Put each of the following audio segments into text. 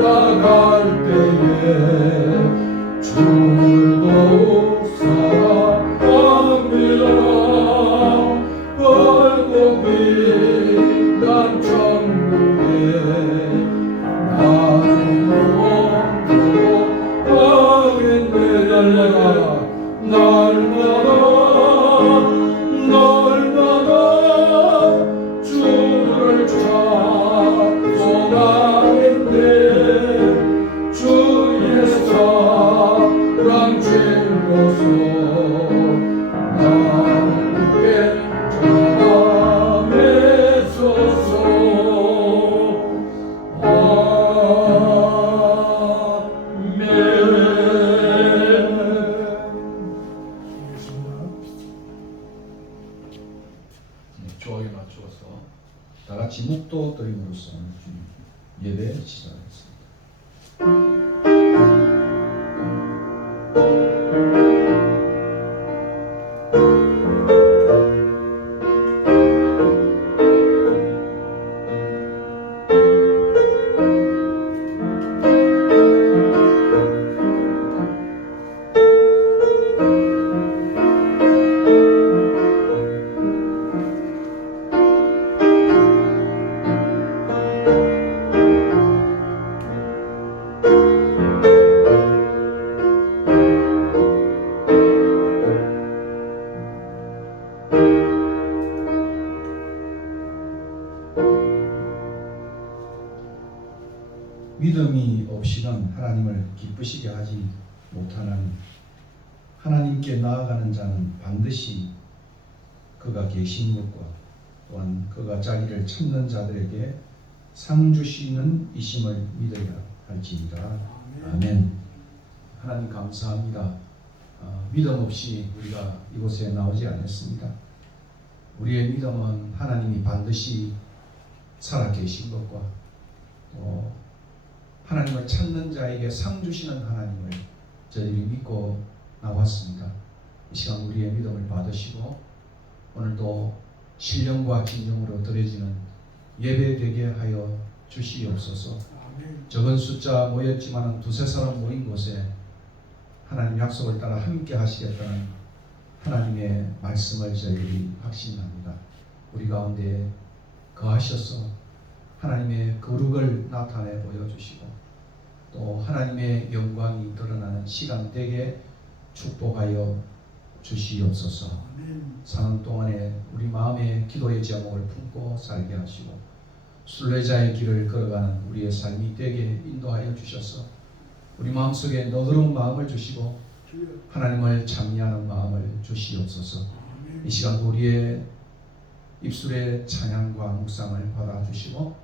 살아갈 때에 주를 더욱 사랑합니다. 밝고 빛난 천국에 나는 영원토록 가겠네. 날마다 주를 찬송하겠네. 주의 사랑 증거서 함께 전함에서서 조화에 맞추어서 다 같이 묵도 드림으로써 예배 시작하겠습니다. 믿음이 없이는 하나님을 기쁘시게 하지 못하는 하나님께 나아가는 자는 반드시 그가 계신 것과 또한 그가 자기를 찾는 자들에게 상 주시는 이심을 믿어야 할지니라. 아멘. 하나님 감사합니다. 믿음 없이 우리가 이곳에 나오지 않았습니다. 우리의 믿음은 하나님이 반드시 살아계신 것과 또 하나님을 찾는 자에게 상 주시는 하나님을 저희들이 믿고 나왔습니다. 이 시간 우리의 믿음을 받으시고 오늘도 신령과 진정으로 드려지는 예배 되게 하여 주시옵소서. 적은 숫자 모였지만 두세 사람 모인 곳에 하나님 약속을 따라 함께 하시겠다는 하나님의 말씀을 저희들이 확신합니다. 우리 가운데 거하셔서 하나님의 거룩을 나타내 보여주시고 또 하나님의 영광이 드러나는 시간 되게 축복하여 주시옵소서. 사는 동안에 우리 마음의 기도의 제목을 품고 살게 하시고 순례자의 길을 걸어가는 우리의 삶이 되게 인도하여 주셔서 우리 마음속에 너그러운 마음을 주시고 하나님을 찬미하는 마음을 주시옵소서. 이 시간 우리의 입술의 찬양과 묵상을 받아주시고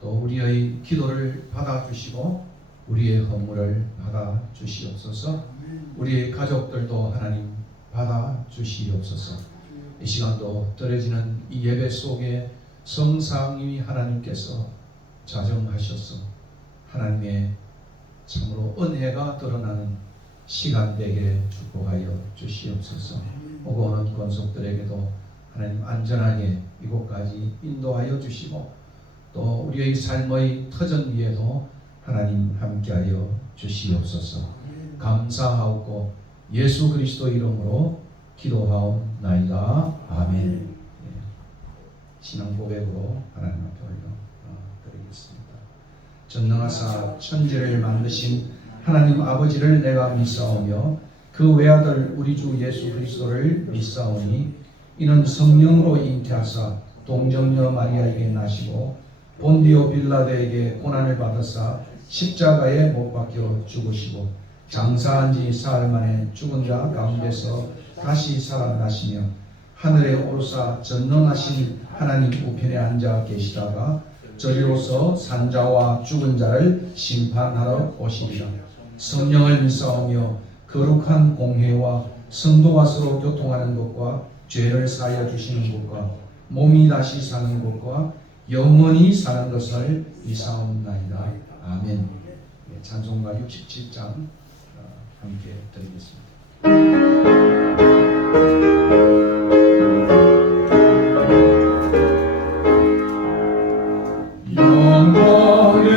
또 우리의 기도를 받아주시고 우리의 허물을 받아주시옵소서. 우리의 가족들도 하나님 받아주시옵소서. 이 시간도 드려지는 이 예배 속에 성상님이 하나님께서 자정하셔서 하나님의 참으로 은혜가 드러나는 시간 되게 축복하여 주시옵소서. 오고 오는 권속들에게도 하나님 안전하게 이곳까지 인도하여 주시고 또 우리의 삶의 터전 위에도 하나님 함께하여 주시옵소서. 감사하고 예수 그리스도 이름으로 기도하옵나이다. 아멘. 신앙 고백으로 하나님 앞에 올려드리겠습니다. 전능하사 천지를 만드신 하나님 아버지를 내가 믿사오며 그 외아들 우리 주 예수 그리스도를 믿사오니 이는 성령으로 잉태하사 동정녀 마리아에게 나시고 본디오 빌라도에게 고난을 받으사 십자가에 못 박혀 죽으시고 장사한 지 사흘 만에 죽은 자 가운데서 다시 살아나시며 하늘에 오르사 전능하신 하나님 우편에 앉아 계시다가 저리로서 산자와 죽은 자를 심판하러 오시리라. 성령을 믿사오며 거룩한 공회와 성도가 서로 교통하는 것과 죄를 사하여 주시는 것과 몸이 다시 사는 것과 영원히 사는 것을 믿사옵나이다. 아멘. 찬송가 67장 함께 드리겠습니다. 영광의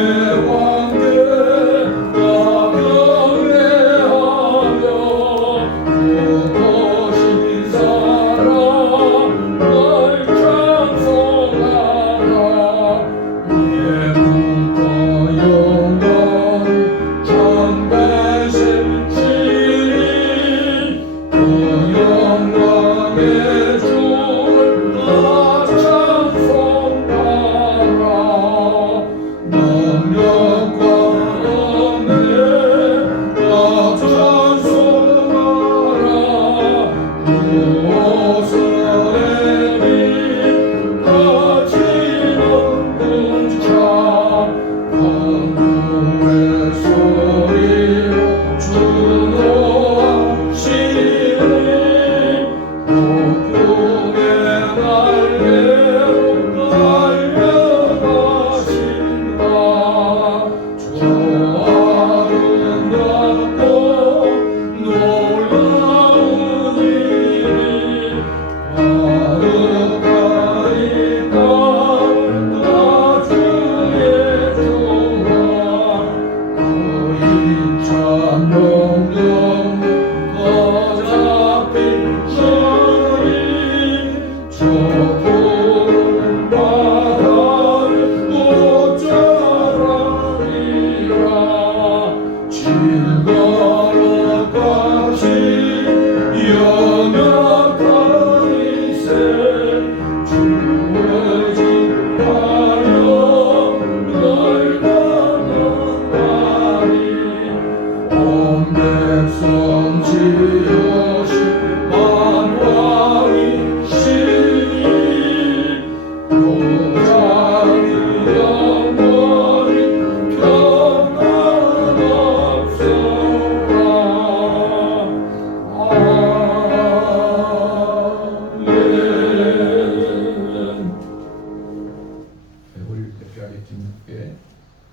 함께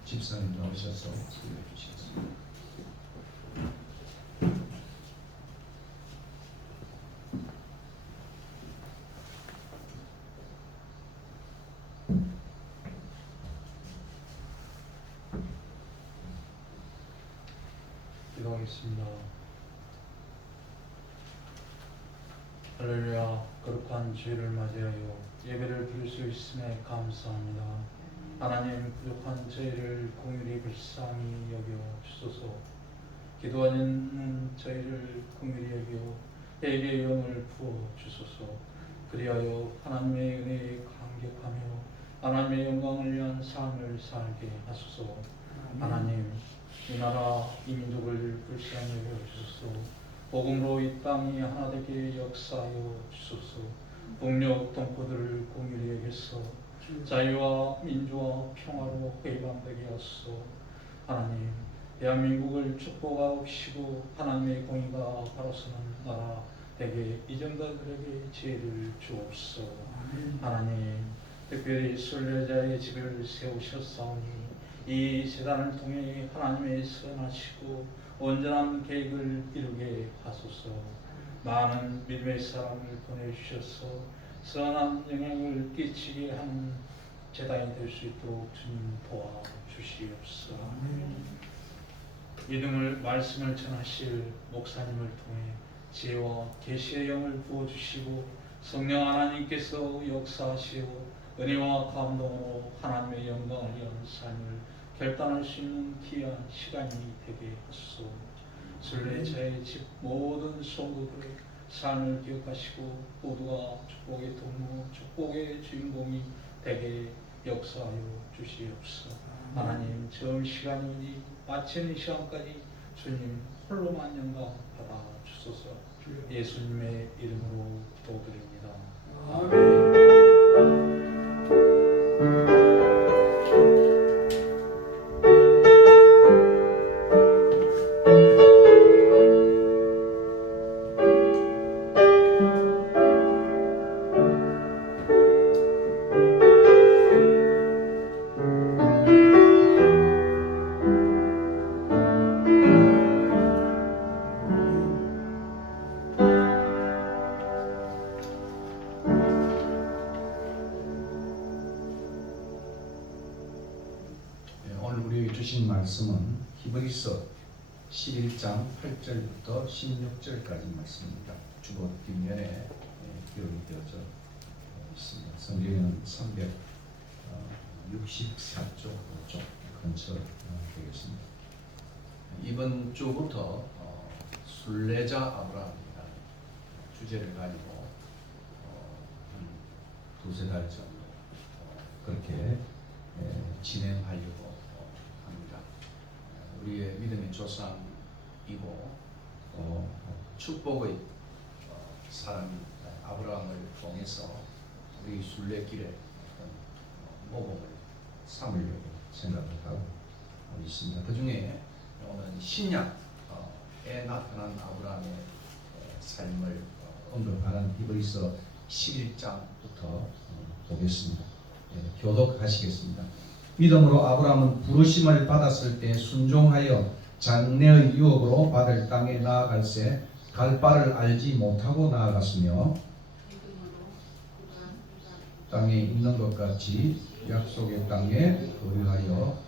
집사님 나오셔서 기도해 주시겠습니다. 기도하겠습니다. 할렐루야. 거룩한 주일을 맞이하여 예배를 드릴 수 있음에 감사합니다. 하나님, 부족한 저희를 공유리 불쌍히 여겨 주소서. 기도하는 저희를 공유리 여겨 예배의 영을 부어 주소서. 그리하여 하나님의 은혜에 감격하며 하나님의 영광을 위한 삶을 살게 하소서. 하나님, 이 나라 이 민족을 불쌍히 여겨 주소서. 복음으로 이 땅이 하나 되게 역사하여 주소서. 북녘 동포들을 공유히 여겨서 자유와 민주와 평화로 회방되게 하소서. 하나님, 대한민국을 축복하시고 하나님의 공의가 바로서는 나라 되게 이정자들에게 지혜를 주옵소서. 하나님, 특별히 순례자의 집을 세우셨사오니 이 재단을 통해 하나님의 선하시고 온전한 계획을 이루게 하소서. 많은 믿음의 사람을 보내주셔서 선한 영향을 끼치게 하는 재단이 될 수 있도록 주님 도와주시옵소서. 믿음을 말씀을 전하실 목사님을 통해 지혜와 계시의 영을 부어주시고 성령 하나님께서 역사하시어 은혜와 감동으로 하나님의 영광을 위한 삶을 결단할 수 있는 귀한 시간이 되게 하소서. 순례자의 집 모든 성도들의 삶을 기억하시고 모두가 축복의 동무, 축복의 주인공이 되게 역사하여 주시옵소서. 하나님, 처음 시간이니 마치는 시간까지 주님 홀로만 영광 받아 주소서. 예수님의 이름으로 기도드립니다. 아멘. 오늘 우리에게 주신 말씀은 히브리서 11장 8절부터 16절까지 말씀입니다. 주보 뒷면에 기록이 되어져 있습니다. 성경에는 364쪽 5쪽 근처 되겠습니다. 이번 주부터 순례자 아브라함이라는 주제를 가지고 한 두세 달 정도 그렇게 진행하려고 합니다. 우리의 믿음의 조상이고 축복의 사람 아브라함을 통해서 우리 순례길에 어떤 모범을 삼으려고 생각을 하고 있습니다. 그 중에 오늘 신약에 나타난 아브라함의 삶을 언급하는 히브리서 11장부터 보겠습니다. 교독하시겠습니다. 믿음으로 아브라함은 부르심을 받았을 때 순종하여 장래의 유업으로 받을 땅에 나아갈새 갈 바를 알지 못하고 나아갔으며 땅에 있는 것 같이 약속의 땅에 거류하여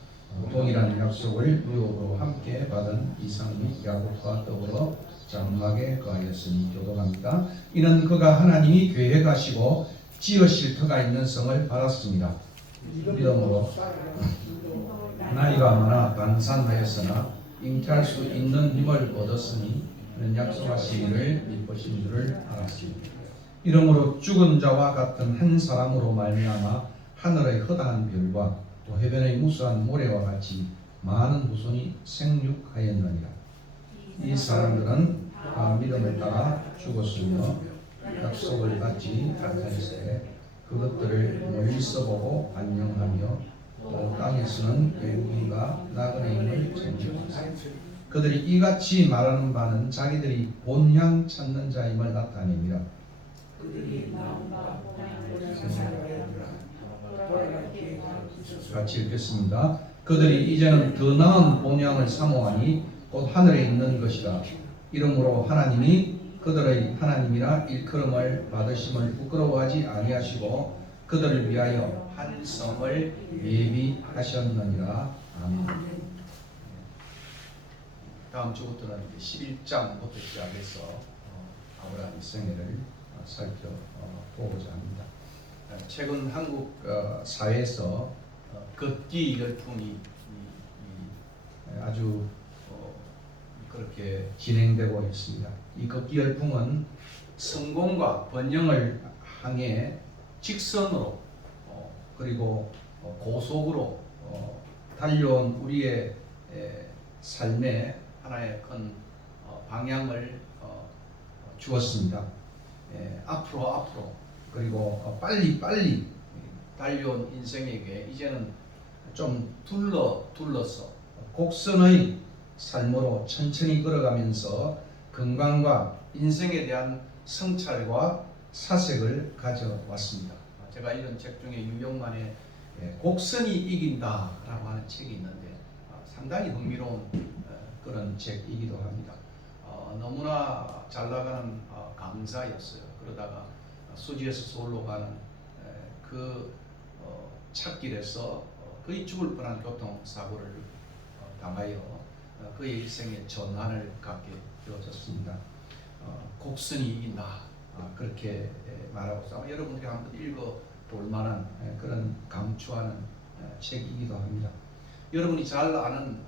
동일한 약속을 유업으로 함께 받은 이삭 및 야곱과 더불어 장막에 거하였으니 교독합니다. 이는 그가 하나님이 계획하시고 지으실 터가 있는 성을 받았습니다. 믿음으로 나이가 많아 반산하였으나 잉태할 수 있는 힘을 얻었으니 그는 약속하신 이를 믿으신 줄을 알았습니다. 이러므로 죽은 자와 같은 한 사람으로 말미암아 하늘의 허다한 별과 또 해변의 무수한 모래와 같이 많은 후손이 생육하였느니라. 이 사람들은 다 믿음을 따라 죽었으며 약속을 받지 못하였을 그것들을 멀리 써보고 안녕하며 또 땅에서는 외국인과 나그네임을 전제하였습니다. 그들이 이같이 말하는 바는 자기들이 본향 찾는 자임을 나타냅니다. 돌아갈 기회가 있었소. 같이 읽겠습니다. 그들이 이제는 더 나은 본향을 사모하니 곧 하늘에 있는 것이다. 이러므로 하나님이 그들의 하나님이라 일컬음을 받으심을 부끄러워하지 아니하시고 그들을 위하여 한 성을 예비하셨느니라. 아멘. 다음 주부터는 11장부터 시작해서 아브라함의 생애를 살펴보고자 합니다. 최근 한국 사회에서 걷기 열풍이 아주 그렇게 진행되고 있습니다. 이 걷기 열풍은 성공과 번영을 향해 직선으로 그리고 고속으로 달려온 우리의 삶에 하나의 큰 방향을 주었습니다. 앞으로 그리고 빨리 달려온 인생에게 이제는 좀 둘러서 곡선의 삶으로 천천히 걸어가면서 건강과 인생에 대한 성찰과 사색을 가져왔습니다. 제가 이런 책 중에 윤병만의 곡선이 이긴다라고 하는 책이 있는데 상당히 흥미로운 그런 책이기도 합니다. 너무나 잘 나가는 강사였어요. 그러다가 수지에서 서울로 가는 그 찻길에서 거의 죽을 뻔한 교통사고를 당하여 그의 일생의 전환을 갖게 되어졌습니다. 곡선이 이긴다 그렇게 말하고 있습니다. 여러분들이 한번 읽어볼 만한 그런 강추하는 책이기도 합니다. 여러분이 잘 아는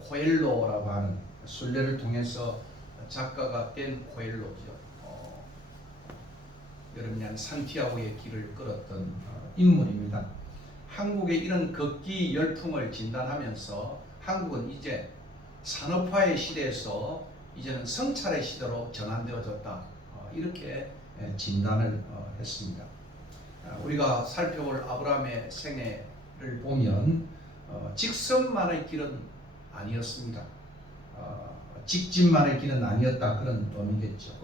코엘로라고 하는 순례를 통해서 작가가 된 코엘로죠. 여러분이 아는 산티아고의 길을 걸었던 인물입니다. 한국의 이런 걷기 열풍을 진단하면서 한국은 이제 산업화의 시대에서 이제는 성찰의 시대로 전환되어졌다. 이렇게 진단을 했습니다. 우리가 살펴볼 아브라함의 생애를 보면 직선만의 길은 아니었습니다. 직진만의 길은 아니었다 그런 의미겠죠.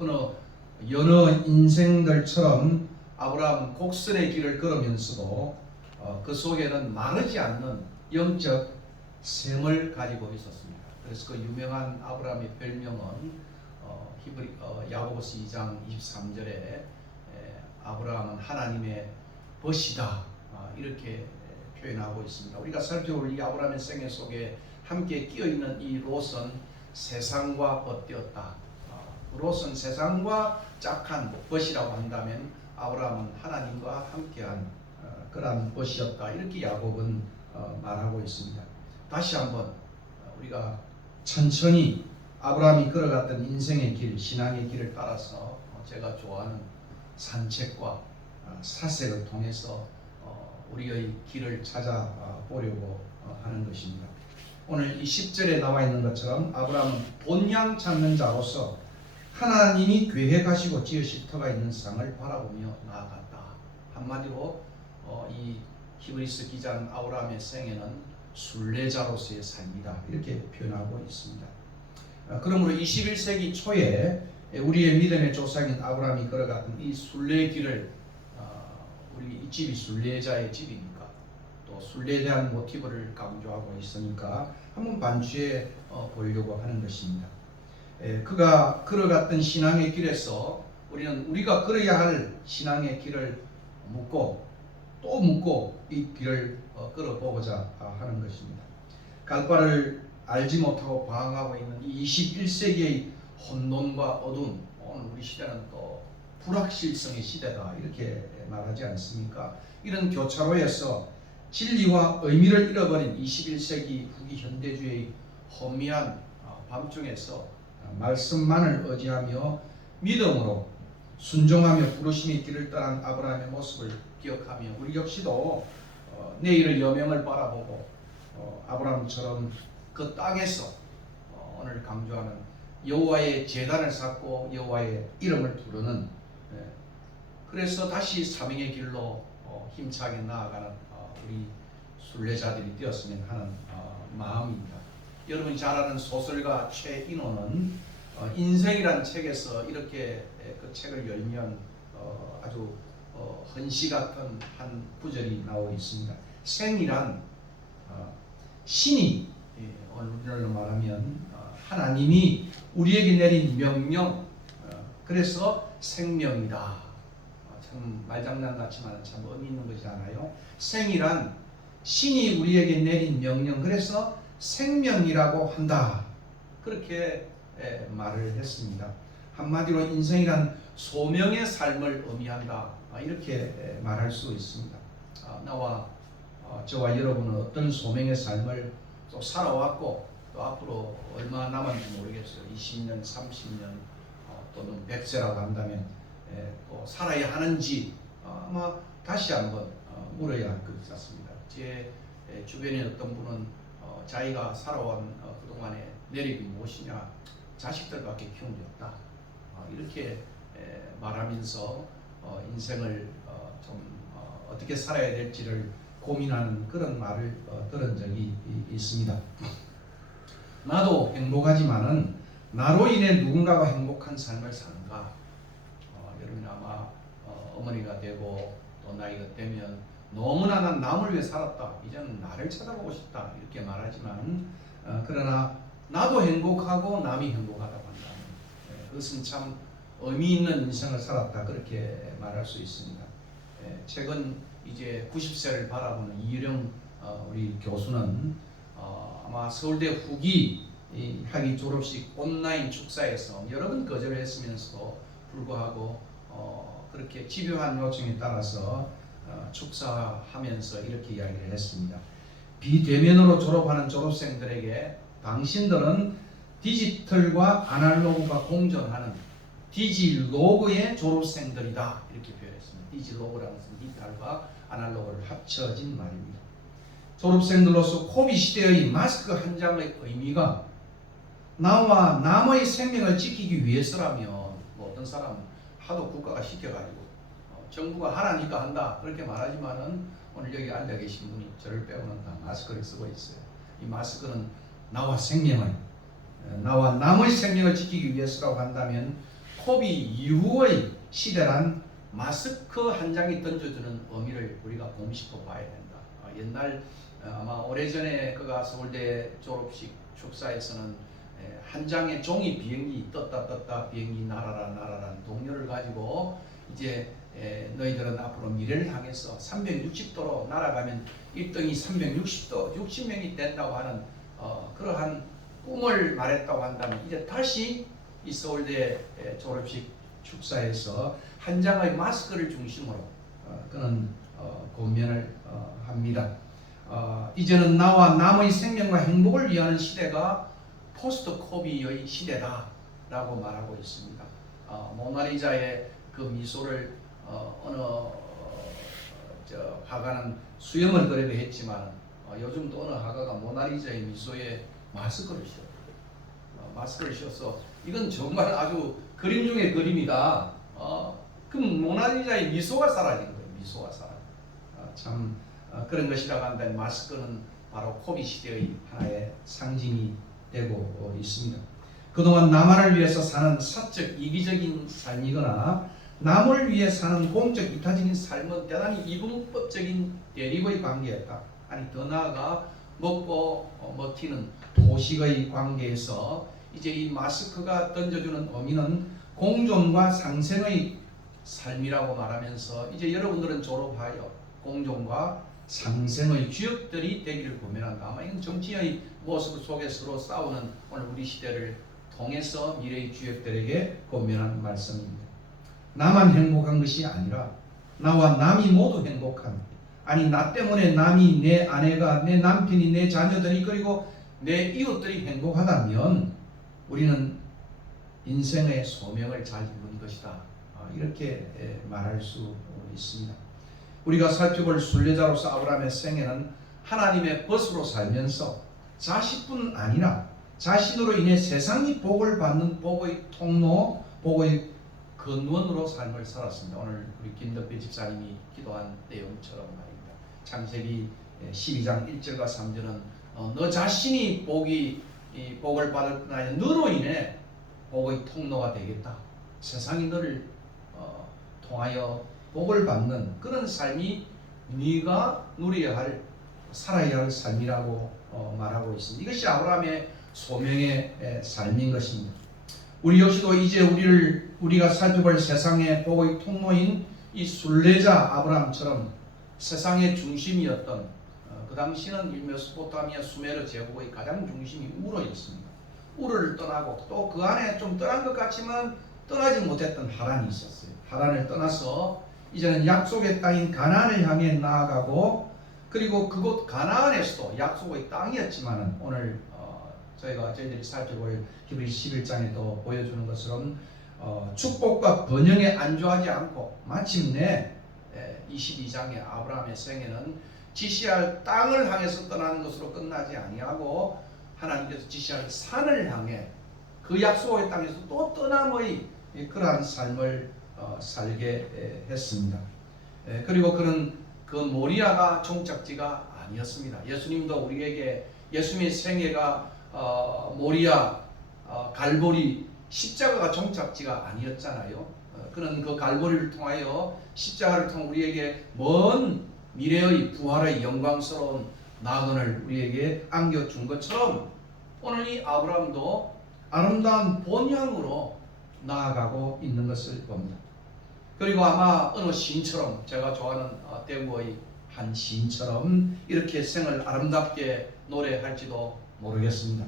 여러 인생들처럼 아브라함은 곡선의 길을 걸으면서도 그 속에는 마르지 않는 영적 샘을 가지고 있었습니다. 그래서 그 유명한 아브라함의 별명은 야고보서 2장 23절에 아브라함은 하나님의 벗이다 이렇게 표현하고 있습니다. 우리가 살펴볼 이 아브라함의 생애 속에 함께 끼어있는 이 롯은 세상과 벗되었다. 롯은 세상과 짝한 벗이라고 한다면 아브라함은 하나님과 함께한 그러한 벗이었다. 이렇게 야곱은 말하고 있습니다. 다시 한번 우리가 천천히 아브라함이 걸어갔던 인생의 길, 신앙의 길을 따라서 제가 좋아하는 산책과 사색을 통해서 우리의 길을 찾아보려고 하는 것입니다. 오늘 이 10절에 나와 있는 것처럼 아브라함은 본향 찾는 자로서 하나님이 계획하시고 지으실 터가 있는 세상을 바라보며 나아갔다. 한마디로 이 히브리서 기자는 아브라함의 생애는 순례자로서의 삶이다 이렇게 표현하고 있습니다. 그러므로 21세기 초에 우리의 믿음의 조상인 아브라함이 걸어갔던 이 순례 길을 우리 이 집이 순례자의 집이니까 또 순례에 대한 모티브를 강조하고 있으니까 한번 반추해 보려고 하는 것입니다. 그가 걸어갔던 신앙의 길에서 우리는 우리가 걸어야 할 신앙의 길을 묻고 또 묻고 이 길을 걸어보고자 하는 것입니다. 갈 바를 알지 못하고 방황하고 있는 이 21세기의 혼돈과 어두움, 오늘 우리 시대는 또 불확실성의 시대다 이렇게 말하지 않습니까? 이런 교차로에서 진리와 의미를 잃어버린 21세기 후기 현대주의의 혼미한 밤중에서 말씀만을 의지하며 믿음으로 순종하며 부르심의 길을 떠난 아브라함의 모습을 기억하며 우리 역시도 내일의 여명을 바라보고 아브라함처럼 그 땅에서 오늘 강조하는 여호와의 제단을 쌓고 여호와의 이름을 부르는 그래서 다시 사명의 길로 힘차게 나아가는 우리 순례자들이 되었으면 하는 마음입니다. 여러분이 잘 아는 소설가 최인호는 인생이란 책에서 이렇게 그 책을 열면 아주 헌시 같은 한 구절이 나오고 있습니다. 생이란 신이 오늘날로 말하면 하나님이 우리에게 내린 명령, 그래서 생명이다. 참 말장난 같지만 참 의미 있는 것이지 않아요? 생이란 신이 우리에게 내린 명령, 그래서 생명이라고 한다. 그렇게 말을 했습니다. 한마디로 인생이란 소명의 삶을 의미한다. 이렇게 말할 수 있습니다. 나와 저와 여러분은 어떤 소명의 삶을 또 살아왔고 또 앞으로 얼마 남았는지 모르겠어요. 20년, 30년 또는 100세라고 한다면 또 살아야 하는지 아마 다시 한번 물어야 할 것 같습니다. 제 주변에 어떤 분은 자기가 살아온 그동안의 내력이 무엇이냐, 자식들밖에 키운 게 없다. 이렇게 말하면서 인생을 좀 어떻게 살아야 될지를 고민하는 그런 말을 들은 적이 있습니다. 나도 행복하지만은 나로 인해 누군가가 행복한 삶을 사는가? 여러분 아마 어머니가 되고 또 나이가 되면 너무나 난 남을 위해 살았다. 이제는 나를 찾아보고 싶다. 이렇게 말하지만 그러나 나도 행복하고 남이 행복하다고 한다면 그것은 참 의미 있는 인생을 살았다. 그렇게 말할 수 있습니다. 최근 이제 90세를 바라보는 이유령 우리 교수는 아마 서울대 후기 학위 졸업식 온라인 축사에서 여러 번 거절했으면서도 불구하고 그렇게 집요한 요청에 따라서 축사하면서 이렇게 이야기를 했습니다. 비대면으로 졸업하는 졸업생들에게 당신들은 디지털과 아날로그가 공존하는 디지로그의 졸업생들이다. 이렇게 표현했습니다. 디지로그라는 것은 디지털과 아날로그를 합쳐진 말입니다. 졸업생들로서 코비드 시대의 마스크 한 장의 의미가 나와 남의 생명을 지키기 위해서라면 뭐 어떤 사람은 하도 국가가 시켜가지고 정부가 하라니까 한다 그렇게 말하지만은 오늘 여기 앉아 계신 분이 저를 빼고는 다 마스크를 쓰고 있어요. 이 마스크는 나와 생명을 나와 남의 생명을 지키기 위해서라고 한다면 코비드 이후의 시대란 마스크 한 장이 던져주는 의미를 우리가 곰씹어 봐야 된다. 옛날 아마 오래전에 그가 서울대 졸업식 축사에서는 한 장의 종이 비행기 떴다 비행기 날아라 동료를 가지고 이제 너희들은 앞으로 미래를 향해서 360도로 날아가면 1등이 360도 60명이 된다고 하는 그러한 꿈을 말했다고 한다면 이제 다시 이 서울대 졸업식 축사에서 한 장의 마스크를 중심으로 그는 권면을 합니다. 이제는 나와 남의 생명과 행복을 위하는 시대가 포스트 코비의 시대다라고 말하고 있습니다. 모나리자의 그 미소를 어느 화가는 수염을 그리려 했지만 요즘도 어느 화가가 모나리자의 미소에 마스크를 씌웠어요. 마스크를 씌워서 이건 정말 아주 그림 중의 그림이다. 그럼 모나리자의 미소가 사라진 거예요. 미소가 사라진. 참 그런 것이라고 한다면 마스크는 바로 코비드 시대의 하나의 상징이 되고 있습니다. 그동안 나만을 위해서 사는 사적 이기적인 삶이거나 남을 위해 사는 공적 이타적인 삶은 대단히 이분법적인 대립의 관계였다. 아니 더 나아가 먹고 먹히는 도식의 관계에서 이제 이 마스크가 던져주는 의미는 공존과 상생의 삶이라고 말하면서 이제 여러분들은 졸업하여 공존과 상생의 주역들이 되기를 고민한다. 아마 이건 정치의 모습 속에 서로 싸우는 오늘 우리 시대를 통해서 미래의 주역들에게 고민하는 말씀입니다. 나만 행복한 것이 아니라 나와 남이 모두 행복한, 아니 나 때문에 남이, 내 아내가, 내 남편이, 내 자녀들이 그리고 내 이웃들이 행복하다면 우리는 인생의 소명을 잘 이룬 것이다. 이렇게 말할 수 있습니다. 우리가 살펴볼 순례자로서 아브라함의 생애는 하나님의 벗으로 살면서 자식뿐 아니라 자신으로 인해 세상이 복을 받는 복의 통로, 복의 근원으로 삶을 살았습니다. 오늘 우리 김덕배 집사님이 기도한 내용처럼 말입니다. 창세기 12장 1절과 3절은 너 자신이 복을 받을 뿐 아니라 너로 인해 복의 통로가 되겠다. 세상이 너를 통하여 복을 받는 그런 삶이 네가 누려야 할 살아야 할 삶이라고 말하고 있습니다. 이것이 아브라함의 소명의 삶인 것입니다. 우리 역시도 이제 우리가 살펴볼 세상의 복의 통로인 이 순례자 아브라함처럼 세상의 중심이었던 그 당시는 메소포타미아 수메르 제국의 가장 중심이 우르였습니다. 우르를 떠나고 또 그 안에 좀 떠난 것 같지만 떠나지 못했던 하란이 있었어요. 하란을 떠나서 이제는 약속의 땅인 가나안을 향해 나아가고, 그리고 그곳 가나안에서도 약속의 땅이었지만은 오늘 저희들이 살펴볼 히브리서 11장에도 보여주는 것처럼 축복과 번영에 안주하지 않고 마침내 22장의 아브라함의 생애는 지시할 땅을 향해서 떠나는 것으로 끝나지 아니하고 하나님께서 지시할 산을 향해 그 약속의 땅에서 또 떠남의 그러한 삶을 살게 했습니다. 그리고 그는 그 모리아가 종착지가 아니었습니다. 예수님도 우리에게 예수님의 생애가 모리아, 갈보리, 십자가가 종착지가 아니었잖아요. 그는 그 갈보리를 통하여 십자가를 통해 우리에게 먼 미래의 부활의 영광스러운 낙원을 우리에게 안겨준 것처럼 오늘 이 아브라함도 아름다운 본향으로 나아가고 있는 것을 봅니다. 그리고 아마 어느 시인처럼, 제가 좋아하는 대구의 한 시인처럼 이렇게 생을 아름답게 노래할지도 모르겠습니다.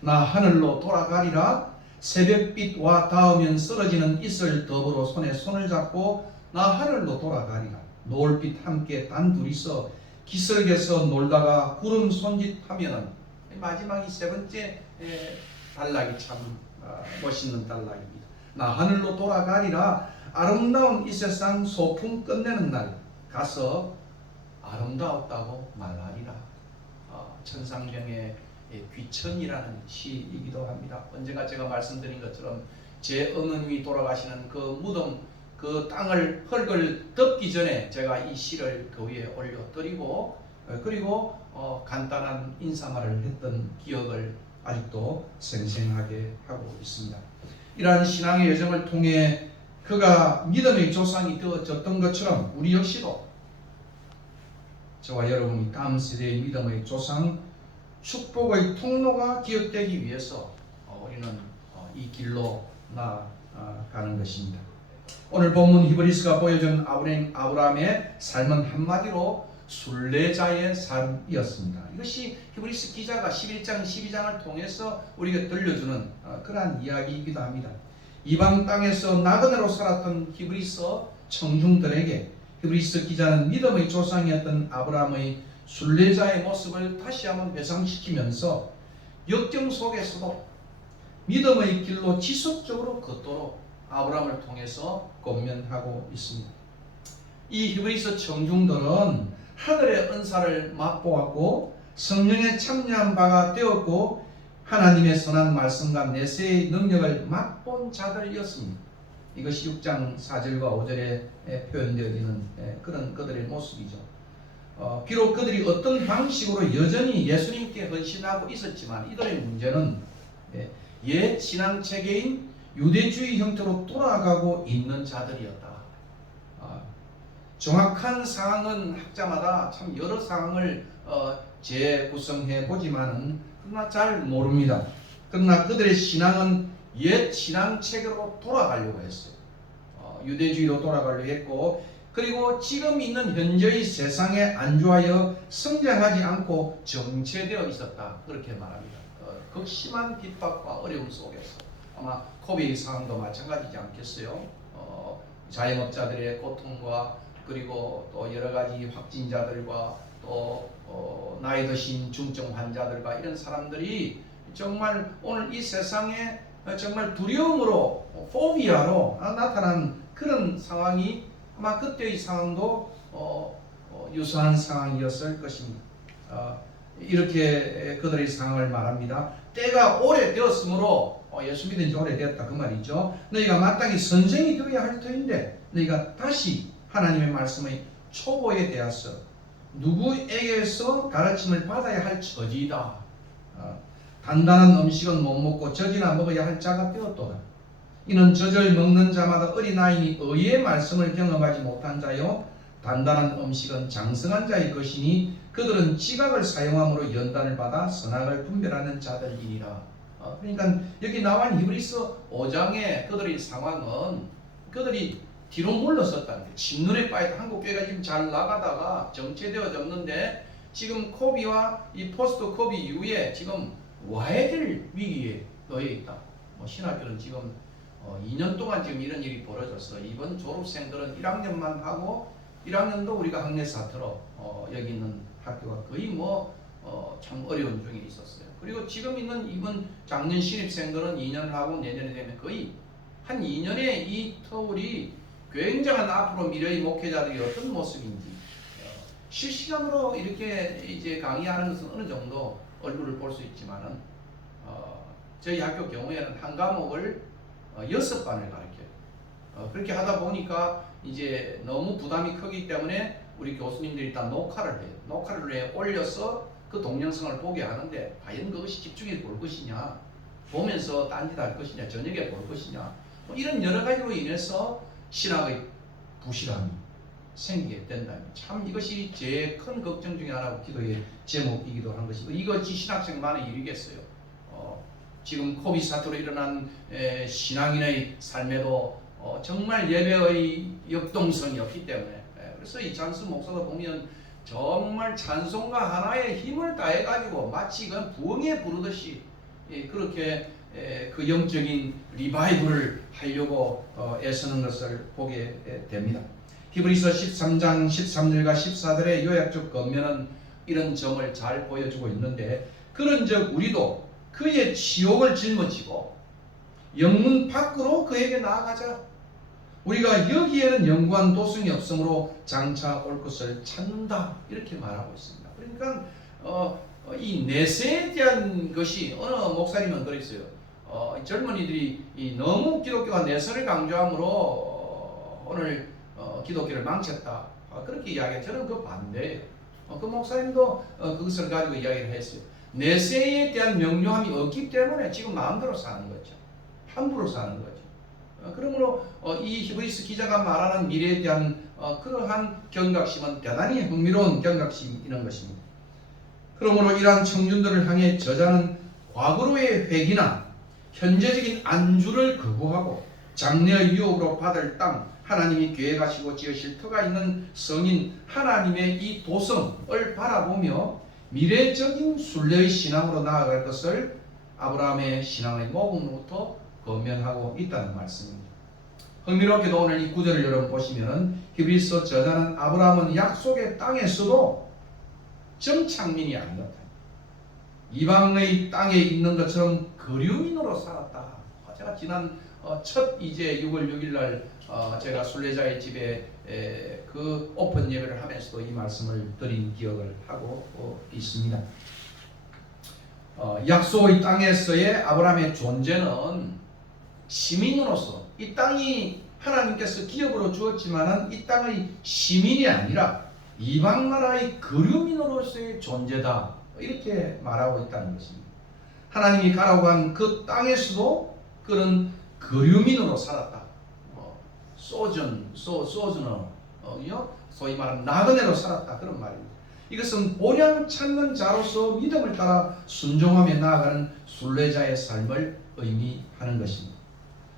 나 하늘로 돌아가리라, 새벽빛 와 닿으면 쓰러지는 이슬 더불어 손에 손을 잡고 나 하늘로 돌아가리라. 노을빛 함께 단둘이서 기슭에서 놀다가 구름 손짓하면은, 마지막 이 세 번째 단락이 참 멋있는 단락입니다. 나 하늘로 돌아가리라, 아름다운 이 세상 소풍 끝내는 날 가서 아름다웠다고 말하리라. 천상병의 귀천이라는 시이기도 합니다. 언젠가 제가 말씀드린 것처럼 제 어머님이 돌아가시는 그 무덤, 그 땅을 흙을 덮기 전에 제가 이 시를 그 위에 올려드리고, 그리고 간단한 인사말을 했던 기억을 아직도 생생하게 하고 있습니다. 이러한 신앙의 여정을 통해 그가 믿음의 조상이 되어졌던 것처럼 우리 역시도 저와 여러분이 다음 세대의 믿음의 조상, 축복의 통로가 기억되기 위해서 우리는 이 길로 나아가는 것입니다. 오늘 본문 히브리서가 보여준 아브라함의 삶은 한마디로 순례자의 삶이었습니다. 이것이 히브리서 기자가 11장, 12장을 통해서 우리에게 들려주는 그러한 이야기이기도 합니다. 이방 땅에서 나그네로 살았던 히브리서 청중들에게 히브리서 기자는 믿음의 조상이었던 아브라함의 순례자의 모습을 다시 한번 회상시키면서 역경 속에서도 믿음의 길로 지속적으로 걷도록 아브라함을 통해서 권면하고 있습니다. 이 히브리서 청중들은 하늘의 은사를 맛보았고 성령에 참여한 바가 되었고 하나님의 선한 말씀과 내세의 능력을 맛본 자들이었습니다. 이것이 6장 4절과 5절에 표현되어지는 그런 그들의 모습이죠. 비록 그들이 어떤 방식으로 여전히 예수님께 헌신하고 있었지만 이들의 문제는 옛 신앙체계인 유대주의 형태로 돌아가고 있는 자들이었다. 정확한 상황은 학자마다 참 여러 상황을 재구성해 보지만은 그러나 잘 모릅니다. 그러나 그들의 신앙은 옛 신앙체계로 돌아가려고 했어요. 유대주의로 돌아가려고 했고, 그리고 지금 있는 현재의 세상에 안주하여 성장하지 않고 정체되어 있었다. 그렇게 말합니다. 극심한 핍박과 어려움 속에서 아마 코비의 상황도 마찬가지지 않겠어요? 자영업자들의 고통과 그리고 또 여러 가지 확진자들과 또 나이 드신 중증 환자들과 이런 사람들이 정말 오늘 이 세상에 정말 두려움으로, 포비아로 나타난 그런 상황이 아마 그때의 상황도 유사한 상황이었을 것입니다. 이렇게 그들의 상황을 말합니다. 때가 오래되었으므로 예수 믿은 지 오래되었다 그 말이죠. 너희가 마땅히 선생이 되어야 할 터인데 너희가 다시 하나님의 말씀의 초보에 대해서 누구에게서 가르침을 받아야 할 처지이다. 단단한 음식은 못 먹고 젖이나 먹어야 할 자가 되었도다. 이는 젖을 먹는 자마다 어린아이니 의의 말씀을 경험하지 못한 자요 단단한 음식은 장성한 자의 것이니 그들은 지각을 사용함으로 연단을 받아 선악을 분별하는 자들이니라. 그러니까 여기 나온 히브리서 5장의 그들의 상황은 그들이 뒤로 물러섰다는 거예요. 침눈에 빠있다. 한국 교회가 지금 잘 나가다가 정체되어졌는데 지금 코비와 이 포스트 코비 이후에 지금 와야 될 위기에 놓여 있다. 신학교는 지금 2년 동안 지금 이런 일이 벌어졌어. 이번 졸업생들은 1학년만 하고 1학년도 우리가 학내 사태로 여기 있는 학교가 거의 참 어려운 중에 있었어요. 그리고 지금 있는 이번 작년 신입생들은 2년을 하고 내년에 되면 거의 한 2년의 이 터울이 굉장한 앞으로 미래의 목회자들이 어떤 모습인지 실시간으로 이렇게 이제 강의하는 것은 어느 정도 얼굴을 볼 수 있지만은 저희 학교 경우에는 한 과목을 6반을 가르쳐요. 그렇게 하다 보니까 이제 너무 부담이 크기 때문에 우리 교수님들이 다 녹화를 해요. 녹화를 해 올려서 그 동영상을 보게 하는데 과연 그것이 집중해서 볼 것이냐, 보면서 딴짓할 것이냐, 저녁에 볼 것이냐, 이런 여러 가지로 인해서 신학의 부실함이 생기게 된다면 참 이것이 제일 큰 걱정 중에 하나고 기도의 제목이기도 한 것이고 이것이 신학생만의 일이겠어요. 지금 코비드 사태로 일어난 신앙인의 삶에도 정말 예배의 역동성이 없기 때문에 그래서 이 찬스 목사가 보면 정말 찬송가 하나에 힘을 다해가지고 마치 그 부흥에 부르듯이 그렇게 그 영적인 리바이브를 하려고 애쓰는 것을 보게 됩니다. 히브리서 13장 13절과 14절의 요약적 권면은 이런 점을 잘 보여주고 있는데 그런즉 우리도 그의 치욕을 짊어지고 영문 밖으로 그에게 나아가자. 우리가 여기에는 영구한 도성이 없으므로 장차 올 것을 찾는다. 이렇게 말하고 있습니다. 그러니까 이 내세에 대한 것이 어느 목사님은 그랬어요. 젊은이들이 너무 기독교가 내세를 강조함으로 오늘 기독교를 망쳤다. 그렇게 이야기해요. 저는 그 반대예요. 그 목사님도 그것을 가지고 이야기를 했어요. 내세에 대한 명료함이 없기 때문에 지금 마음대로 사는 거죠. 함부로 사는 거죠. 그러므로 이 히브리서 기자가 말하는 미래에 대한 그러한 경각심은 대단히 흥미로운 경각심이라는 것입니다. 그러므로 이러한 청중들을 향해 저자는 과거로의 회기나 현재적인 안주를 거부하고 장래의 유업으로 받을 땅, 하나님이 계획하시고 지으실 터가 있는 성인 하나님의 이 도성을 바라보며 미래적인 순례의 신앙으로 나아갈 것을 아브라함의 신앙의 모범으로부터 권면하고 있다는 말씀입니다. 흥미롭게도 오늘 이 구절을 여러분 보시면 히브리서 저자는 아브라함은 약속의 땅에서도 정착민이 아니었다. 이방의 땅에 있는 것처럼 거류민으로 살았다. 제가 지난 첫 이제 6월 6일 날 제가 순례자의 집에 그 오픈 예배를 하면서도 이 말씀을 드린 기억을 하고 있습니다. 약속의 땅에서의 아브라함의 존재는 시민으로서 이 땅이 하나님께서 기업으로 주었지만은 이 땅의 시민이 아니라 이방 나라의 거류민으로서의 존재다. 이렇게 말하고 있다는 것입니다. 하나님이 가라고 한 그 땅에서도 그는 거류민으로 살았다. 소저너, 소위 말하는 나그네로 살았다. 그런 말입니다. 이것은 본향 찾는 자로서 믿음을 따라 순종하며 나아가는 순례자의 삶을 의미하는 것입니다.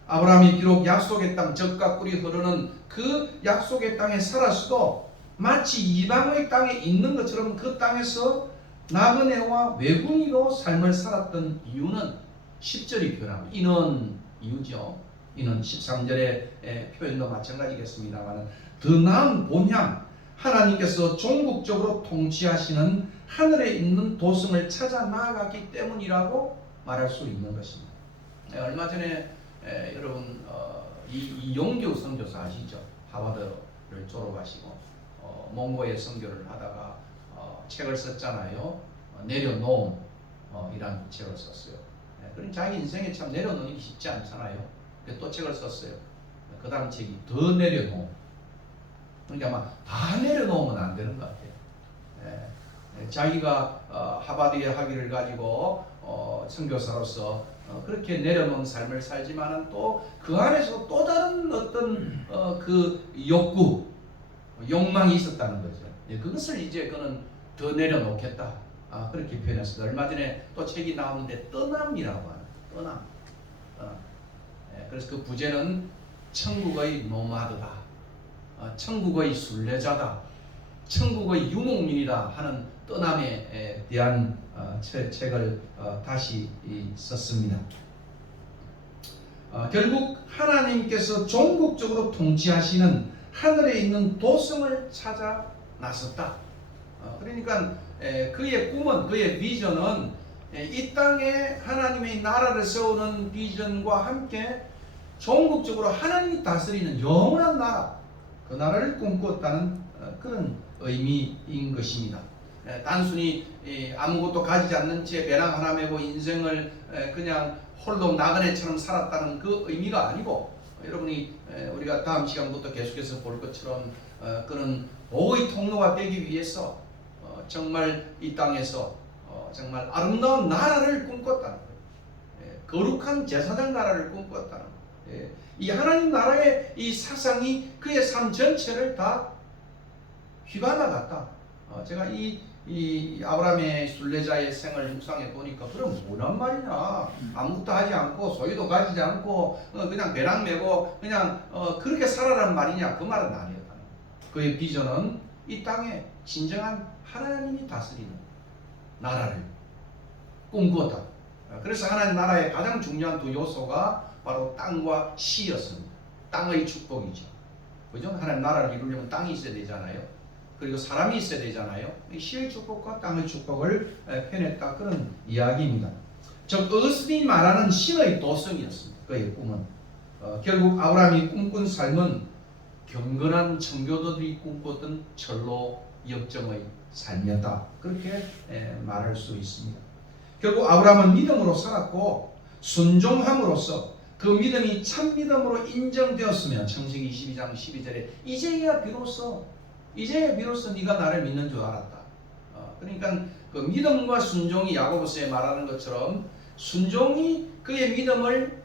아브라함이 비록 약속의 땅, 젖과 꿀이 흐르는 그 약속의 땅에 살았어도 마치 이방의 땅에 있는 것처럼 그 땅에서 나그네와 외국인으로 삶을 살았던 이유는 10절이 표현합니다. 이는 이유죠. 이는 13절의 표현도 마찬가지겠습니다만 더 나은 본향 하나님께서 종국적으로 통치하시는 하늘에 있는 도성을 찾아 나아갔기 때문이라고 말할 수 있는 것입니다. 얼마 전에 여러분 이용규 선교사 아시죠? 하버드를 졸업하시고 몽고에 선교를 하다가 책을 썼잖아요. 내려놓음이라는 책을 썼어요. 그럼 자기 인생에 참 내려놓기 쉽지 않잖아요. 또 책을 썼어요. 그 다음 책이 더 내려놓음. 그러니까 아마 다 내려놓으면 안 되는 것 같아요. 자기가 하버드의 학위를 가지고 선교사로서 그렇게 내려놓은 삶을 살지만은 또 그 안에서 또 다른 어떤 그 욕구, 욕망이 있었다는 거죠. 예, 그것을 이제 그는 더 내려놓겠다. 그렇게 표현했습니다. 얼마 전에 또 책이 나오는데 떠남이라고 하는 떠남. 예, 그래서 그 부제는 천국의 노마드다, 천국의 순례자다, 천국의 유목민이다 하는 떠남에 대한 책을 다시 썼습니다. 결국 하나님께서 종국적으로 통치하시는 하늘에 있는 도성을 찾아 나섰다. 그러니까 그의 꿈은, 그의 비전은 이 땅에 하나님의 나라를 세우는 비전과 함께 종국적으로 하나님이 다스리는 영원한 나라, 그 나라를 꿈꿨다는 그런 의미인 것입니다. 단순히 아무것도 가지지 않는 채 배낭 하나 메고 인생을 그냥 홀로 나그네처럼 살았다는 그 의미가 아니고, 여러분이 우리가 다음 시간부터 계속해서 볼 것처럼 그는 복의 통로가 되기 위해서 정말 이 땅에서 정말 아름다운 나라를 꿈꿨다는 거예요. 거룩한 제사장 나라를 꿈꿨다는 거예요. 이 하나님 나라의 이 사상이 그의 삶 전체를 다 휘감아갔다. 제가 이 아브라함의 순례자의 생을 묵상해 보니까, 그럼 뭐란 말이냐, 아무것도 하지 않고 소유도 가지지 않고 그냥 배낭 메고 그냥 그렇게 살아란 말이냐, 그 말은 아니었다. 그의 비전은 이 땅에 진정한 하나님이 다스리는 나라를 꿈꾸었다. 그래서 하나님 나라의 가장 중요한 두 요소가 바로 땅과 시였습니다. 땅의 축복이죠. 그죠? 하나님 나라를 이루려면 땅이 있어야 되잖아요. 그리고 사람이 있어야 되잖아요. 시의 축복과 땅의 축복을 표현했다, 그런 이야기입니다. 즉 어스틴이 말하는 신의 도성이었습니다. 그의 꿈은 결국 아브라함이 꿈꾼 삶은 경건한 청교도들이 꿈꿨던 철로 역정의 삶이었다, 그렇게 말할 수 있습니다. 결국 아브라함은 믿음으로 살았고 순종함으로써 그 믿음이 참 믿음으로 인정되었으면 창세기 22장 12절에 이제야 비로소 네가 나를 믿는 줄 알았다. 그러니까 그 믿음과 순종이 야고보서에 말하는 것처럼 순종이 그의 믿음을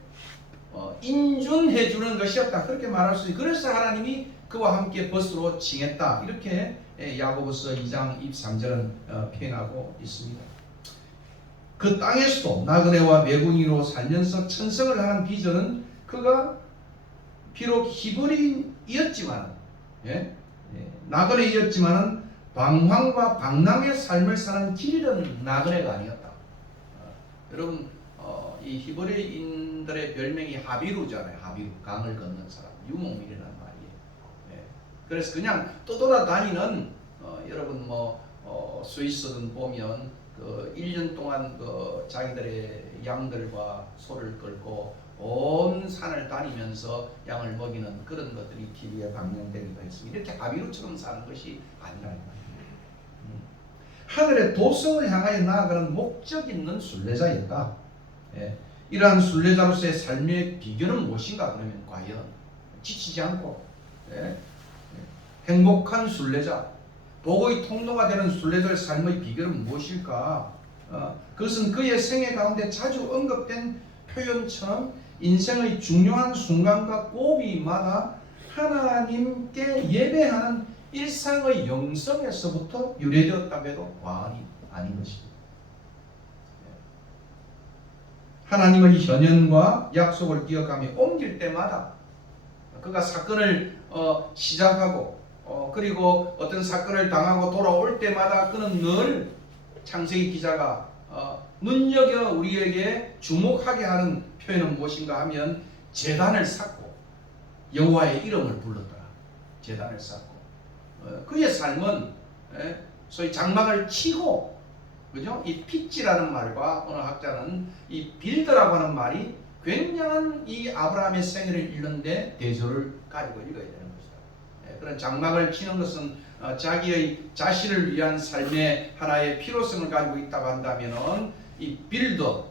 인준해 주는 것이었다, 그렇게 말할 수 있어요. 그래서 하나님이 그와 함께 벗으로 칭했다, 이렇게 야고보서 2장 23절은 표현하고 있습니다. 그 땅에서도 나그네와 매국인으로 살면서 천성을 하는 비전은 그가 비록 히브리인이었지만 나그네이었지만은 방황과 방랑의 삶을 사는 길 잃은 나그네가 아니었다. 여러분 이 히브리인들의 별명이 하비루잖아요. 하비루, 강을 걷는 사람, 유목민이라는 말이에요. 그래서 그냥 떠돌아다니는 여러분 스위스든 보면 그 1년 동안 그 자기들의 양들과 소를 끌고 온 산을 다니면서 양을 먹이는 그런 것들이 TV에 방영되기도 했습니다. 이렇게 하비루처럼 사는 것이 아니라는 말이에요. 하늘의 도성을 향하여 나아가는 목적 있는 순례자였다. 이러한 순례자로서의 삶의 비결은 무엇인가? 그러면 과연 지치지 않고 행복한 순례자, 복의 통로가 되는 순례자의 삶의 비결은 무엇일까? 그것은 그의 생애 가운데 자주 언급된 표현처럼 인생의 중요한 순간과 고비마다 하나님께 예배하는 일상의 영성에서부터 유래되었다고 해도 과언이 아닌 것입니다. 하나님의 현현과 약속을 기억하며 옮길 때마다 그가 사건을 시작하고 그리고 어떤 사건을 당하고 돌아올 때마다 그는 늘 창세기 기자가 눈여겨 우리에게 주목하게 하는 표현은 무엇인가 하면 제단을 쌓고 여호와의 이름을 불렀더라. 제단을 쌓고 그의 삶은 소위 장막을 치고, 그죠? 이 핏지라는 말과 어느 학자는 이 빌드라고 하는 말이 굉장한 이 아브라함의 생애를 읽는데 대조를 가지고 읽어야 되는 것이다. 그런 장막을 치는 것은 자기의 자신을 위한 삶의 하나의 필요성을 가지고 있다고 한다면은 이 빌더,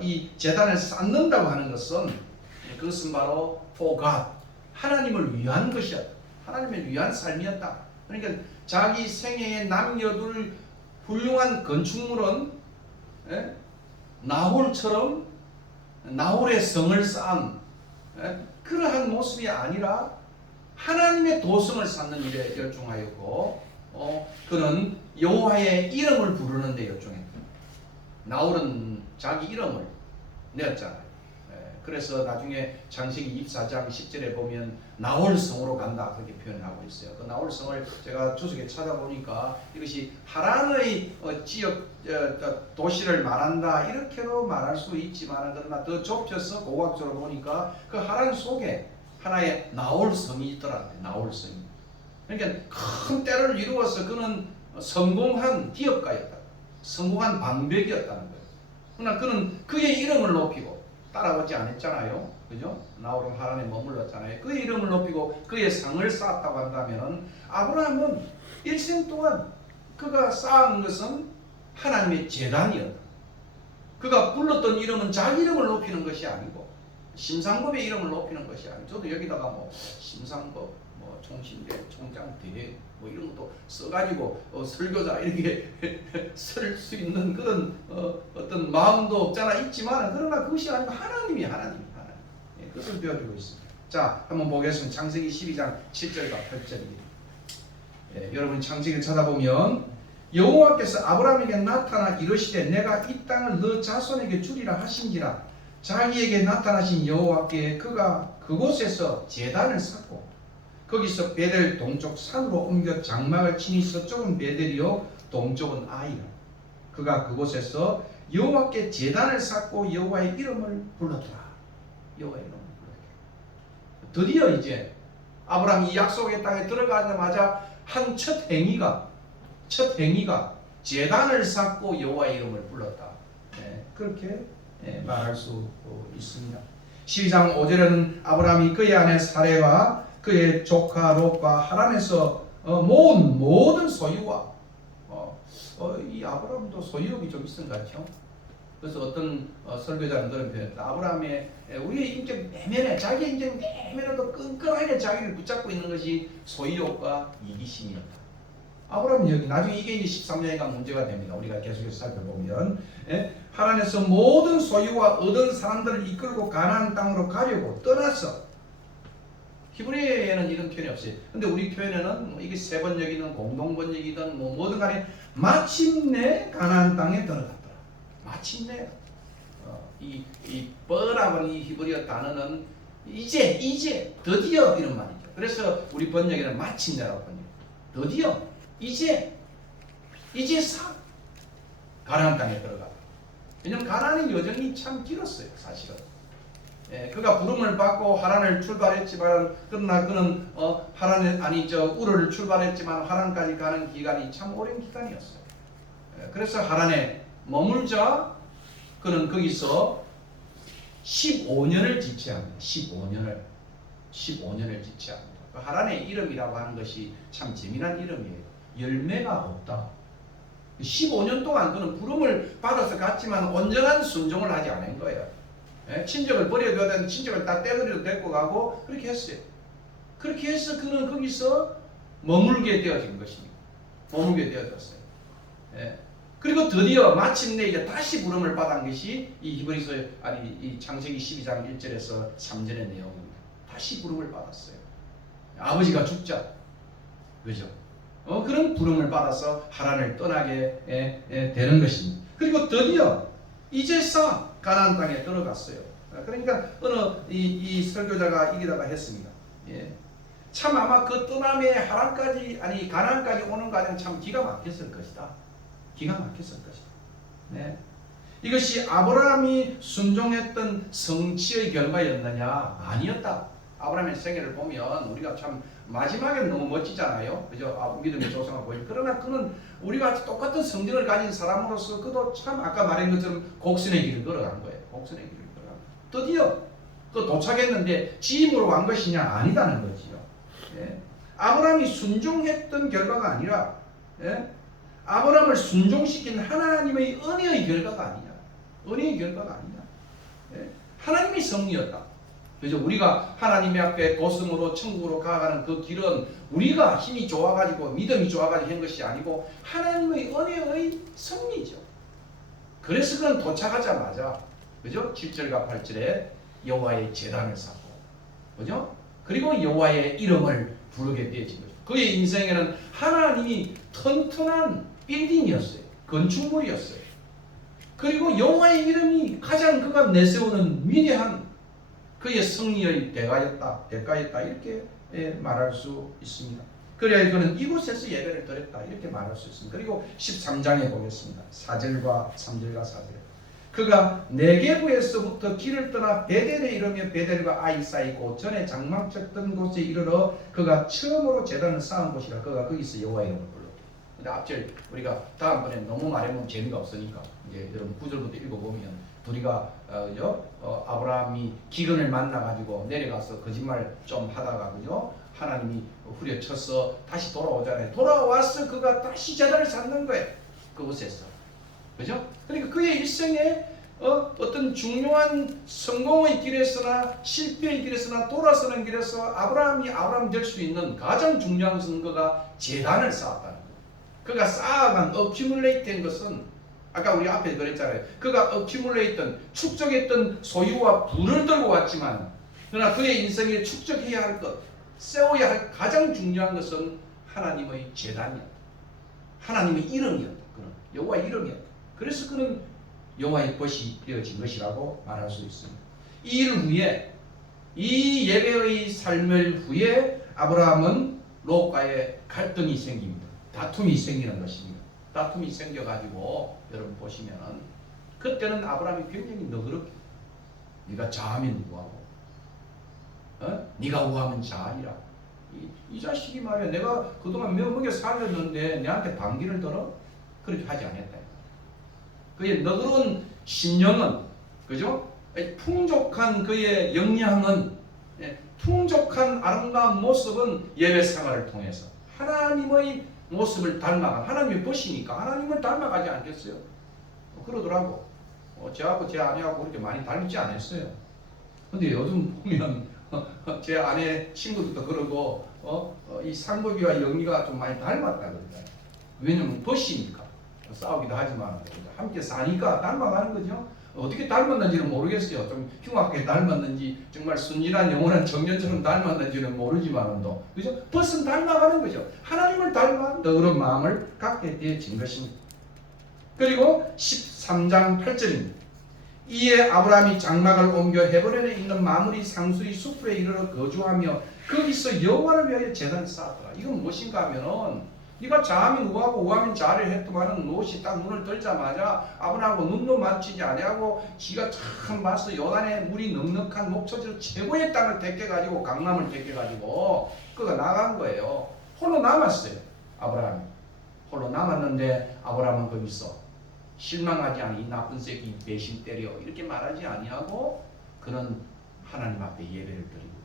이 제단을 쌓는다고 하는 것은 그것은 바로 for God, 하나님을 위한 것이었다. 하나님을 위한 삶이었다. 그러니까 자기 생애에 남겨둘 훌륭한 건축물은 나홀처럼 나홀의 성을 쌓은 그러한 모습이 아니라 하나님의 도성을 쌓는 일에 열중하였고 그는 여호와의 이름을 부르는 데 열중했다. 나홀은 자기 이름을 내었잖아요. 그래서 나중에 창세기 24장 10절에 보면 나홀성으로 간다 그렇게 표현하고 있어요. 그 나홀성을 제가 주석에 찾아보니까 이것이 하란의 지역 도시를 말한다 이렇게도 말할 수 있지만 그러나 더 좁혀서 고고학적으로 보니까 그 하란 속에 하나의 나홀성이 있더라고요. 나홀성이. 그러니까 큰 때를 이루어서 그는 성공한 기업가였다. 성공한 방백이었다는 거예요. 그러나 그는 그의 이름을 높이고 따라오지 않았잖아요. 그죠? 나홀은 하란에 머물렀잖아요. 그의 이름을 높이고 그의 상을 쌓았다고 한다면 아브라함은 일생 동안 그가 쌓은 것은 하나님의 제단이었다. 그가 불렀던 이름은 자기 이름을 높이는 것이 아니고 심상법의 이름을 높이는 것이 아니고 저도 여기다가 뭐 심상법, 뭐 총신대, 총장대회 뭐 이런 것도 써가지고 설교자 이렇게 쓸 수 있는 그런 어떤 마음도 없잖아 있지만 그러나 그것이 아니고 하나님 예, 그것을 배워주고 있습니다. 자, 한번 보겠습니다. 창세기 12장 7절과 8절입니다. 예, 여러분 창세기를 찾아보면 여호와께서 아브라함에게 나타나 이르시되 내가 이 땅을 너 자손에게 주리라 하신지라. 자기에게 나타나신 여호와께 그가 그곳에서 제단을 쌓고 거기서 베델 동쪽 산으로 옮겨 장막을 치니 서쪽은 베델이요 동쪽은 아이라. 그가 그곳에서 여호와께 제단을 쌓고 여호와의 이름을 불렀더라. 여호와의 이름을 불렀더라. 드디어 이제 아브라함이 약속의 땅에 들어가자마자 한 첫 행위가 제단을 쌓고 여호와의 이름을 불렀다. 네, 그렇게 말할 수 있습니다. 12장 5절에는 아브라함이 그의 아내 사레와 그의 조카 롯과 하란에서 모은 모든 소유와 이 아브라함도 소유욕이 좀 있은 것 같죠. 그래서 어떤 설교자는 그런 표현했다. 아브라함의 우리의 인격 내면에 자기의 인격 내면에도 끈끈하게 자기를 붙잡고 있는 것이 소유욕과 이기심이었다. 아브라함은 여기 나중에 이게 이제 13년간 문제가 됩니다. 우리가 계속해서 살펴보면 하란에서 모든 소유와 얻은 사람들을 이끌고 가나안 땅으로 가려고 떠났어. 히브리어에는 이런 표현이 없어요. 근데 우리 표현에는 이게 세 번역이든 공동번역이든 뭐든 간에 마침내 가나안 땅에 들어갔더라. 마침내 이 뻔하고 이 히브리어 단어는 이제 드디어 이런 말이죠. 그래서 우리 번역에는 마침내라고 번역. 드디어 이제 가나안 땅에 들어갔다. 왜냐하면 가나안의 여정이 참 길었어요. 사실은. 그가 부름을 받고 하란을 출발했지만 그러나 그는 우르를 출발했지만 하란까지 가는 기간이 참 오랜 기간이었어요. 그래서 하란에 머물자 그는 거기서 15년을 지체합니다. 15년을 지체합니다. 하란의 이름이라고 하는 것이 참 재미난 이름이에요. 열매가 없다. 15년 동안 그는 부름을 받아서 갔지만 온전한 순종을 하지 않은 거예요. 친정을 버려둬야 되는 친정을 다 떼버려도 데리고 가고 그렇게 했어요. 그렇게 해서 그는 거기서 머물게 되어진 것입니다. 머물게 되어졌어요. 그리고 드디어 마침내 이제 다시 부름을 받은 것이 이 히브리서 이 창세기 12장 1절에서 3절의 내용입니다. 다시 부름을 받았어요. 아버지가 죽자, 그죠? 그런 부름을 받아서 하란을 떠나게 되는 것입니다. 그리고 드디어 이제서 가나안 땅에 들어갔어요. 그러니까 어느 이 설교자가 이기다가 했습니다. 참 아마 그 떠남의 하란까지 가나안까지 오는 과정 참 기가 막혔을 것이다. 기가 막혔을 것이다. 이것이 아브라함이 순종했던 성취의 결과였느냐? 아니었다. 아브라함의 생애를 보면 우리가 참 마지막에는 너무 멋지잖아요. 그죠? 믿음의 조상을 보이죠. 그러나 그는 우리가 똑같은 성경을 가진 사람으로서 그도 참 아까 말한 것처럼 곡선의 길을 걸어간 거예요. 곡선의 길을 걸어간 거예요. 드디어 그 도착했는데 지임으로 간 것이냐? 아니다는 거지요. 아브라함이 순종했던 결과가 아니라 아브라함을 순종시킨 하나님의 은혜의 결과가 아니냐. 은혜의 결과가 아니냐. 하나님의 섭리였다. 그래서 우리가 하나님의 앞에 도성으로 천국으로 가가는 그 길은 우리가 힘이 좋아가지고 믿음이 좋아가지고 한 것이 아니고 하나님의 은혜의 섭리죠. 그래서 그는 도착하자마자 그죠? 7절과 8절에 여호와의 제단을 쌓고 그죠? 그리고 여호와의 이름을 부르게 되어진 거죠. 그의 인생에는 하나님이 튼튼한 빌딩이었어요. 건축물이었어요. 그리고 여호와의 이름이 가장 그가 내세우는 위대한 그의 승리의 대가였다 이렇게 말할 수 있습니다. 그래야 그는 이곳에서 예배를 드렸다 이렇게 말할 수 있습니다. 그리고 13장에 보겠습니다. 4절과 3절과 4절. 그가 네게부에서부터 길을 떠나 베델에 이르며 베델과 아이 사이고 전에 장막쳤던 곳에 이르러 그가 처음으로 제단을 쌓은 곳이라. 그가 거기서 여호와의 이름을 불렀다. 근데 앞절 우리가 다음번에 너무 말해보면 재미가 없으니까 이제 여러분 9절부터 읽어보면 둘이가 아브라함이 기근을 만나가지고 내려가서 거짓말 좀 하다가 그죠? 하나님이 후려쳐서 다시 돌아오잖아요. 돌아와서 그가 다시 제단을 쌓는 거예요. 그곳에서. 그죠? 그러니까 그의 일생에 어떤 중요한 성공의 길에서나 실패의 길에서나 돌아서는 길에서 아브라함이 아브라함 될 수 있는 가장 중요한 것은 그가 제단을 쌓았다는 거예요. 그가 쌓아간 어큐뮬레이트된 것은 아까 우리 앞에 그랬잖아요. 그가 어큐뮬레이트던 축적했던 소유와 부를 들고 왔지만 그러나 그의 인생에 축적해야 할 것, 세워야 할 가장 중요한 것은 하나님의 제단이었다. 하나님의 이름이었다. 그는 여호와의 이름이었다. 그래서 그는 여호와의 것이 되어진 것이라고 말할 수 있습니다. 이 일 후에 이 예배의 삶을 후에 아브라함은 롯과의 갈등이 생깁니다. 다툼이 생기는 것입니다. 다툼이 생겨가지고 여러분 보시면은 그때는 아브라함이 굉장히 너그럽게 네가 자하면 누구하고 네가 우하면 자하리라. 이 자식이 말이야 내가 그동안 먹여 살렸는데 내한테 반기를 들어? 그렇게 하지 않았다. 그의 너그러운 심령은 그죠? 풍족한 그의 영양은 풍족한 아름다운 모습은 예배 생활을 통해서 하나님의 모습을 닮아가 하나님이 보시니까 하나님을 닮아가지 않겠어요? 그러더라고. 저하고 제 아내하고 그렇게 많이 닮지 않았어요. 근데 요즘 보면 제 아내 친구들도 그러고 이 상복이와 영희가 좀 많이 닮았다 그러잖아요. 왜냐면 보시니까 싸우기도 하지만 함께 사니까 닮아가는 거죠. 어떻게 닮았는지는 모르겠어요. 좀 흉악하게 닮았는지 정말 순진한 영원한 청년처럼 닮았는지는 모르지만도 그죠? 벌써 닮아가는 거죠. 하나님을 닮아 그런 마음을 갖게 되어진 것입니다. 그리고 13장 8절입니다. 이에 아브라함이 장막을 옮겨 헤브론에 있는 마므리 상수리 수풀에 이르러 거주하며 거기서 여호와를 위하여 제단을 쌓았더라. 이건 무엇인가 하면은 네가 자하면 우하고 우하면 자를 했더만은 롯이 딱 눈을 들자마자 아브라함하고 눈도 맞추지 아니하고 지가 참 봐서 요단에 물이 넉넉한 목초지로 최고의 땅을 택해가지고 강남을 택해가지고 그가 나간 거예요. 홀로 남았어요. 아브라함이 홀로 남았는데 아브라함은 거기서 실망하지 않니 이 나쁜 새끼 배신 때려 이렇게 말하지 아니하고 그는 하나님 앞에 예배를 드리고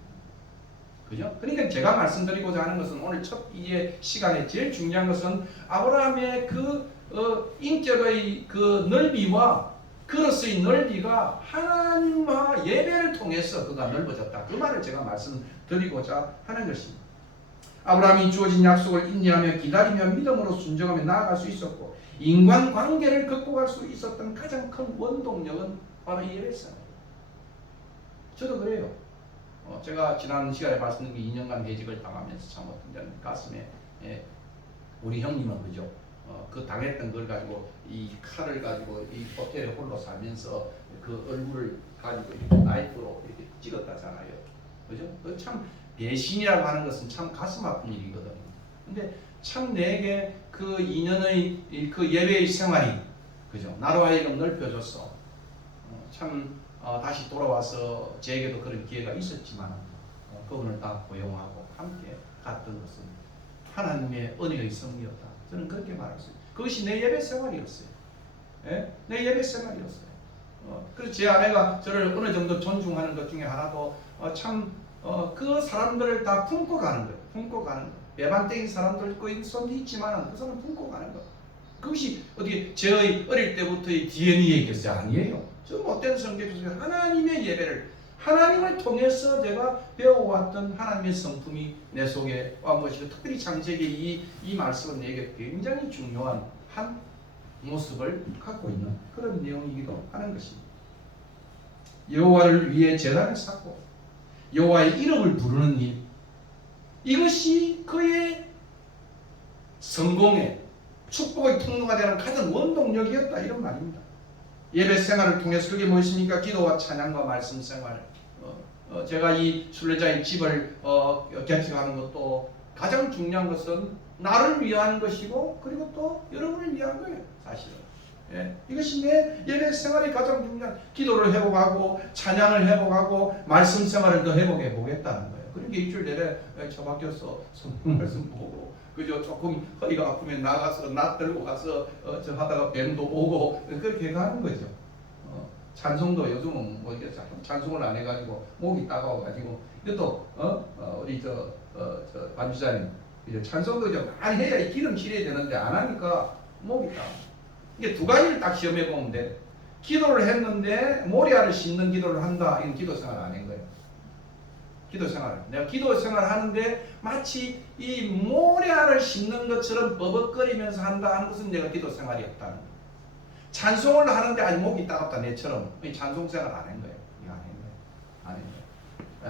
그죠? 그러니까 제가 말씀드리고자 하는 것은 오늘 첫 이제 시간에 제일 중요한 것은 아브라함의 그 인격의 그 넓이와 그릇의 넓이가 하나님과 예배를 통해서 그가 넓어졌다. 그 말을 제가 말씀드리고자 하는 것입니다. 아브라함이 주어진 약속을 인내하며 기다리며 믿음으로 순종하며 나아갈 수 있었고 인간관계를 극복할 수 있었던 가장 큰 원동력은 바로 예배였습니다. 저도 그래요. 제가 지난 시간에 말씀드린 2년간 해직을 당하면서 참 어떤 데는 가슴에 우리 형님은 그죠? 그 당했던 걸 가지고 이 칼을 가지고 이 호텔에 홀로 살면서 그 얼굴을 가지고 이렇게 나이프로 이렇게 찍었다잖아요. 그죠? 참 배신이라고 하는 것은 참 가슴 아픈 일이거든요. 근데 참 내게 그 2년의 그 예배의 생활이 그죠? 나로 하여금 넓혀줬어. 참 다시 돌아와서 제게도 그런 기회가 있었지만 그분을 다 고용하고 함께 갔던 것은 하나님의 은혜의 성리였다. 저는 그렇게 말할 수 있어요. 그것이 내 예배 생활이었어요. 예? 내 예배 생활이었어요. 그래서 제 아내가 저를 어느 정도 존중하는 것 중에 하나도 그 사람들을 다 품고 가는 거예요. 품고 가는 거예요. 배반적인 사람들 그 손도 있지만 그 사람은 품고 가는 거예요. 그것이 어떻게 저의 어릴 때부터의 DNA이겠어요? 아니에요. 저 못된 성격에서 하나님의 예배를 하나님을 통해서 제가 배워왔던 하나님의 성품이 내 속에 와 것이고 특별히 창세기 이 말씀은 내게 굉장히 중요한 한 모습을 갖고 있는 그런 내용이기도 하는 것입니다. 여호와를 위해 제단을 쌓고 여호와의 이름을 부르는 일, 이것이 그의 성공의 축복의 통로가 되는 가장 원동력이었다, 이런 말입니다. 예배 생활을 통해서 그게 무엇입니까? 기도와 찬양과 말씀 생활. 제가 이 순례자의 집을 개척하는 것도 가장 중요한 것은 나를 위한 것이고, 그리고 또 여러분을 위한 거예요, 사실은. 예, 이것이 내 예배 생활이 가장 중요한, 기도를 회복하고 찬양을 회복하고 말씀 생활을 더 회복해 보겠다는 거예요. 그러니까 일주일 내내 처박혀서 성경 말씀 보고, 그저 조금 허리가 아프면 나가서 낫 들고 가서 저 하다가 뱀도 보고 그렇게 가는 거죠. 찬송도 요즘은 뭐 이게 찬송을 안 해가지고 목이 따가워가지고, 이것도 우리 저 반주자님 이제 찬송도 좀 많이 해야 기름 실어야 되는데 안 하니까 목이 따. 이게 두 가지를 딱 시험해 보면 돼. 기도를 했는데 모리아를 씹는 기도를 한다. 이건 기도 생활 안 한 거예요. 기도 생활. 내가 기도 생활을 하는데 마치 이 모리아를 씹는 것처럼 버벅거리면서 한다 하는 것은 내가 기도 생활이 없다는 거예요. 찬송을 하는데 아직 목이 따갑다 내처럼 찬송 생활 안 한 거예요. 이거 안 한 거예요. 안 한 거예요.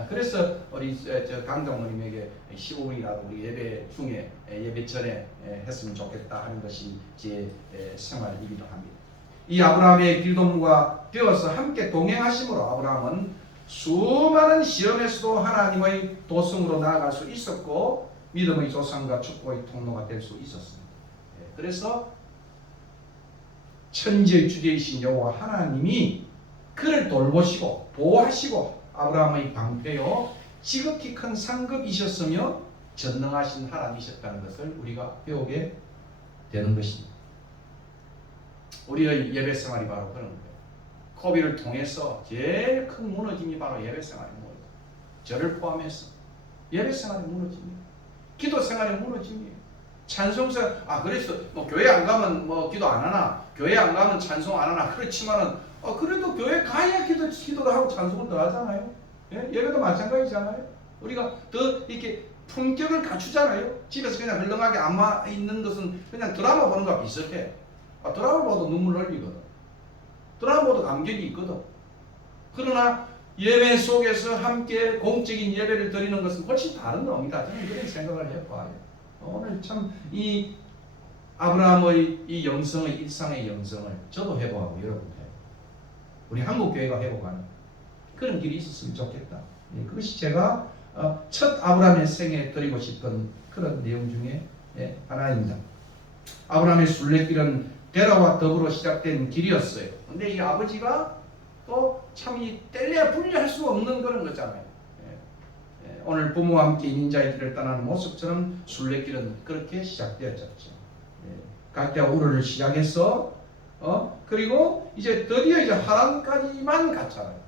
그래서 우리 저 강장모님에게 15분이라도 우리 예배 중에 예배 전에 했으면 좋겠다 하는 것이 제 생활이기도 합니다. 이 아브라함의 길동무가 되어서 함께 동행하심으로 아브라함은 수많은 시험에서도 하나님의 도성으로 나아갈 수 있었고 믿음의 조상과 축복의 통로가 될 수 있었습니다. 그래서 천지의 주제이신 여호와 하나님이 그를 돌보시고 보호하시고 아브라함의 방패요 지극히 큰 상급이셨으며 전능하신 하나님이셨다는 것을 우리가 배우게 되는 것입니다. 우리의 예배 생활이 바로 그런 거예요. 코비를 통해서 제일 큰 무너짐이 바로 예배 생활의 무너짐. 저를 포함해서 예배 생활의 무너짐이에요. 기도 생활의 무너짐이에요. 찬송생 그래서 뭐 교회 안 가면 뭐 기도 안 하나, 교회 안 가면 찬송 안 하나, 그렇지만은 그래도 교회 가야 기도를 하고 찬송을 더 하잖아요. 예? 예배도 마찬가지잖아요. 우리가 더 이렇게 품격을 갖추잖아요. 집에서 그냥 흘렁하게 앉아 있는 것은 그냥 드라마 보는 거와 비슷해. 드라마 봐도 눈물 흘리거든. 드라마 봐도 감격이 있거든. 그러나 예배 속에서 함께 공적인 예배를 드리는 것은 훨씬 다른 겁니다. 저는 그런 생각을 해봐요. 오늘 참 이 아브라함의 이 영성의 일상의 영성을 저도 회복하고 여러분 회복, 우리 한국교회가 회복하는 그런 길이 있었으면 좋겠다. 그것이 제가 첫 아브라함의 생에 드리고 싶은 그런 내용 중에 하나입니다. 아브라함의 순례길은 데라와 더불어 시작된 길이었어요. 근데 이 아버지가 또 참 이 뗄래야 분리할 수 없는 그런 거잖아요. 오늘 부모와 함께 이민자의 길을 떠나는 모습처럼 순례길은 그렇게 시작되었죠. 각자 우르를 시작해서 그리고 이제 드디어 이제 하란까지만 갔잖아요.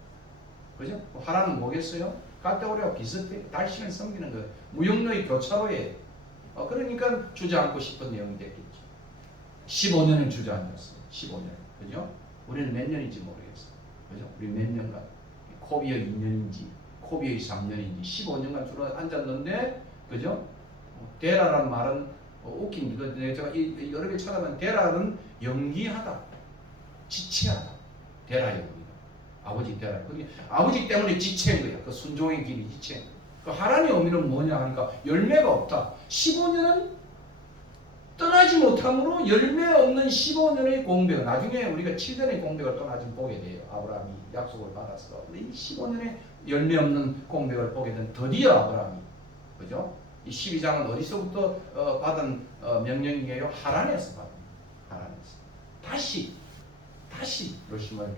그죠? 하란은 뭐겠어요? 각자 우리와 비슷해. 달신을 섬기는 거 무역로의 교차로에 그러니까 주저앉고 싶은 내용이 됐겠죠. 15년을 주저앉았어요. 15년. 그죠? 우리는 몇 년인지 모르겠어요. 그죠? 우리 몇 년간 코비의 2년인지 코비의 3년인지 15년간 주저앉았는데, 그죠? 데라란 말은 웃긴 거 제가 여러 개 찾아보면 데라는 연기하다, 지체하다. 데라 연기가 아버지 데라. 그게 아버지 때문에 지체인 거야. 그 순종의 길이 지체인 거야. 그 하란의 의미는 뭐냐 하니까 열매가 없다. 15년은 떠나지 못함으로 열매 없는 15년의 공백. 나중에 우리가 7년의 공백을 또 나중에 보게 돼요. 아브라함이 약속을 받았어. 근데 이 15년의 열매 없는 공백을 보게 된 드디어 아브라함이, 그죠? 이 12장은 어디서부터 받은 명령이에요? 하란에서 받은. 하란에서 다시 열심을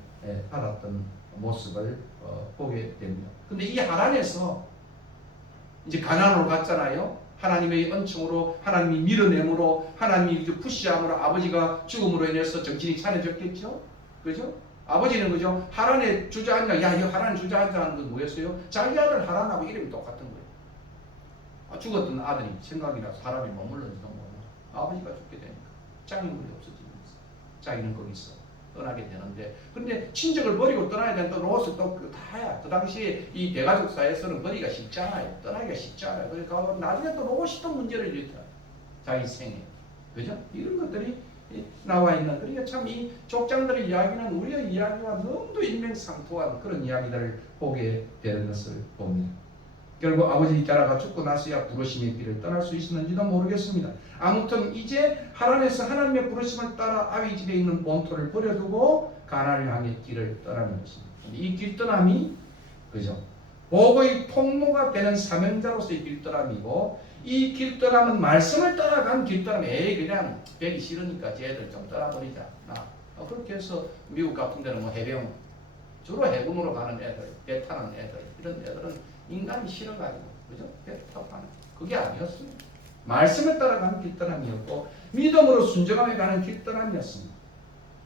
받았던 모습을 보게 됩니다. 근데 이 하란에서 이제 가나안으로 갔잖아요. 하나님의 은총으로, 하나님이 밀어내므로, 하나님이 푸시함으로 아버지가 죽음으로 인해서 정신이 차려졌겠죠? 그죠? 아버지는 그죠? 하란에 주저앉아, 야, 이 하란에 주저앉아는 건 뭐였어요? 자기 아들 하란하고 이름이 똑같은 거예요. 죽었던 아들이 생각이나 사람이 머물렀는지도 몰라. 아버지가 죽게 되니까 장인물이 없어지면서 자기는 거기서 떠나게 되는데, 근데 친척을 버리고 떠나야 되는데 롯을 또 다야. 그 당시에 이 대가족 사회에서는 버리기가 쉽지 않아요. 떠나기가 쉽지 않아요. 그러니까 나중에 또 롯이 또 문제를 일으켜. 자기 생에. 그죠? 이런 것들이 나와 있는, 그러니까 참 이 족장들의 이야기는 우리의 이야기와 너무도 일맥상통한 그런 이야기들을 보게 되는 것을 봅니다. 결국 아버지 게라가 죽고 나서야 부르심의 길을 떠날 수 있었는지도 모르겠습니다. 아무튼 이제 하란에서 하나님의 부르심을 따라 아비 집에 있는 본토를 버려두고 가나안을 향해 길을 떠나는 것입니다. 이 길떠남이 그죠? 복의 통로가 되는 사명자로서의 길떠남이고, 이 길떠남은 말씀을 따라간 길떠남. 그냥 배기 싫으니까 쟤들 좀 떠나버리자. 그렇게 해서 미국 같은 데는 뭐 해병, 주로 해군으로 가는 애들, 배 타는 애들, 이런 애들은 인간이 싫어가지고, 그죠? 배 타고 가는. 그게 아니었습니다. 말씀을 따라가는 길떠남이었고, 믿음으로 순종하며 가는 길떠남이었습니다.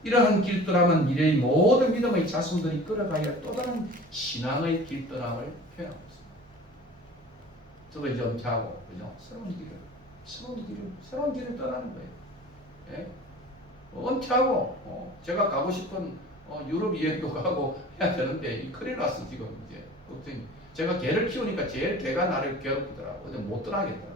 이러한 길떠남은 미래의 모든 믿음의 자손들이 끌어가야 또 다른 신앙의 길떠남을 표현하고 있습니다. 저거 이제 은퇴하고, 그죠? 새로운 길을 떠나는 거예요. 예? 은퇴하고, 제가 가고 싶은 유럽 여행도 가고 해야 되는데, 이 큰일 났어, 지금 이제. 걱정이. 제가 개를 키우니까 제일 개가 나를 괴롭히더라고. 근데 못 떠나겠더라고.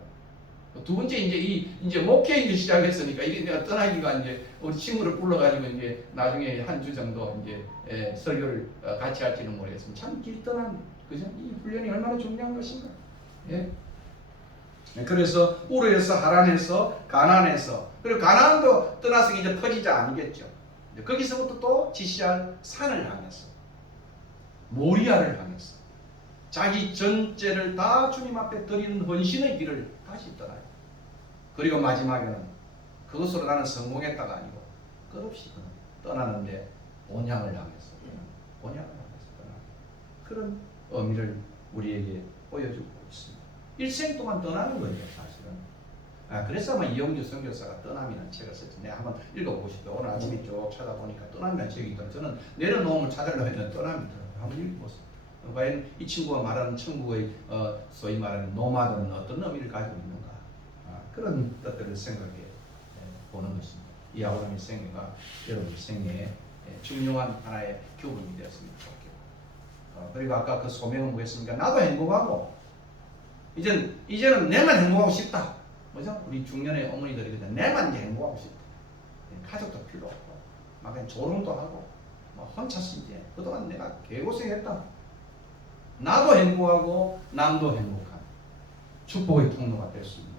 두 번째 이제 목회 이제 시작했으니까 이게 내가 떠나기가 이제 우리 친구를 불러가지고 이제 나중에 한 주 정도 이제 설교를 같이 할지는 모르겠지만 참 길떠남, 그죠? 이 훈련이 얼마나 중요한 것인가. 예. 그래서 우르에서 하란에서 가나안에서, 그리고 가나안도 떠나서 이제 퍼지자 아니겠죠. 거기서부터 또 지시할 산을 향해서 모리아를 향해서 자기 전체를 다 주님 앞에 드리는 헌신의 길을 다시 떠나요. 그리고 마지막에는 그것으로 나는 성공했다가 아니고 끝없이 떠나는데 본향을 향해서 떠나는 그런 의미를 우리에게 보여주고 있습니다. 일생 동안 떠나는 거예요, 사실은. 그래서 아마 이영주 선교사가 떠남이라는 책을 썼죠. 내가 한번 읽어보고 싶어요. 오늘 아침에 쭉 찾아보니까 떠남이라는 책이 있더라고요. 저는 내려놓음을 찾으려고 했는데 떠남이더라고요. 한번 읽어보세요. 과연 이 친구가 말하는 천국의 소위 말하는 노마드는 어떤 의미를 가지고 있는가, 그런 것들을 생각해 보는 것입니다. 이 아브라함의 생애가 여러분 생애에 중요한 하나의 교훈이 되었으면 좋겠고, 그리고 아까 그 소명은 뭐였습니까? 나도 행복하고 이제는 내만 행복하고 싶다. 뭐죠? 우리 중년의 어머니들이 그냥 내만 이제 행복하고 싶다. 가족도 필요 없고 막 그냥 조롱도 하고 혼자서 이제 그동안 내가 개고생했다. 나도 행복하고 남도 행복한 축복의 통로가 될 수 있는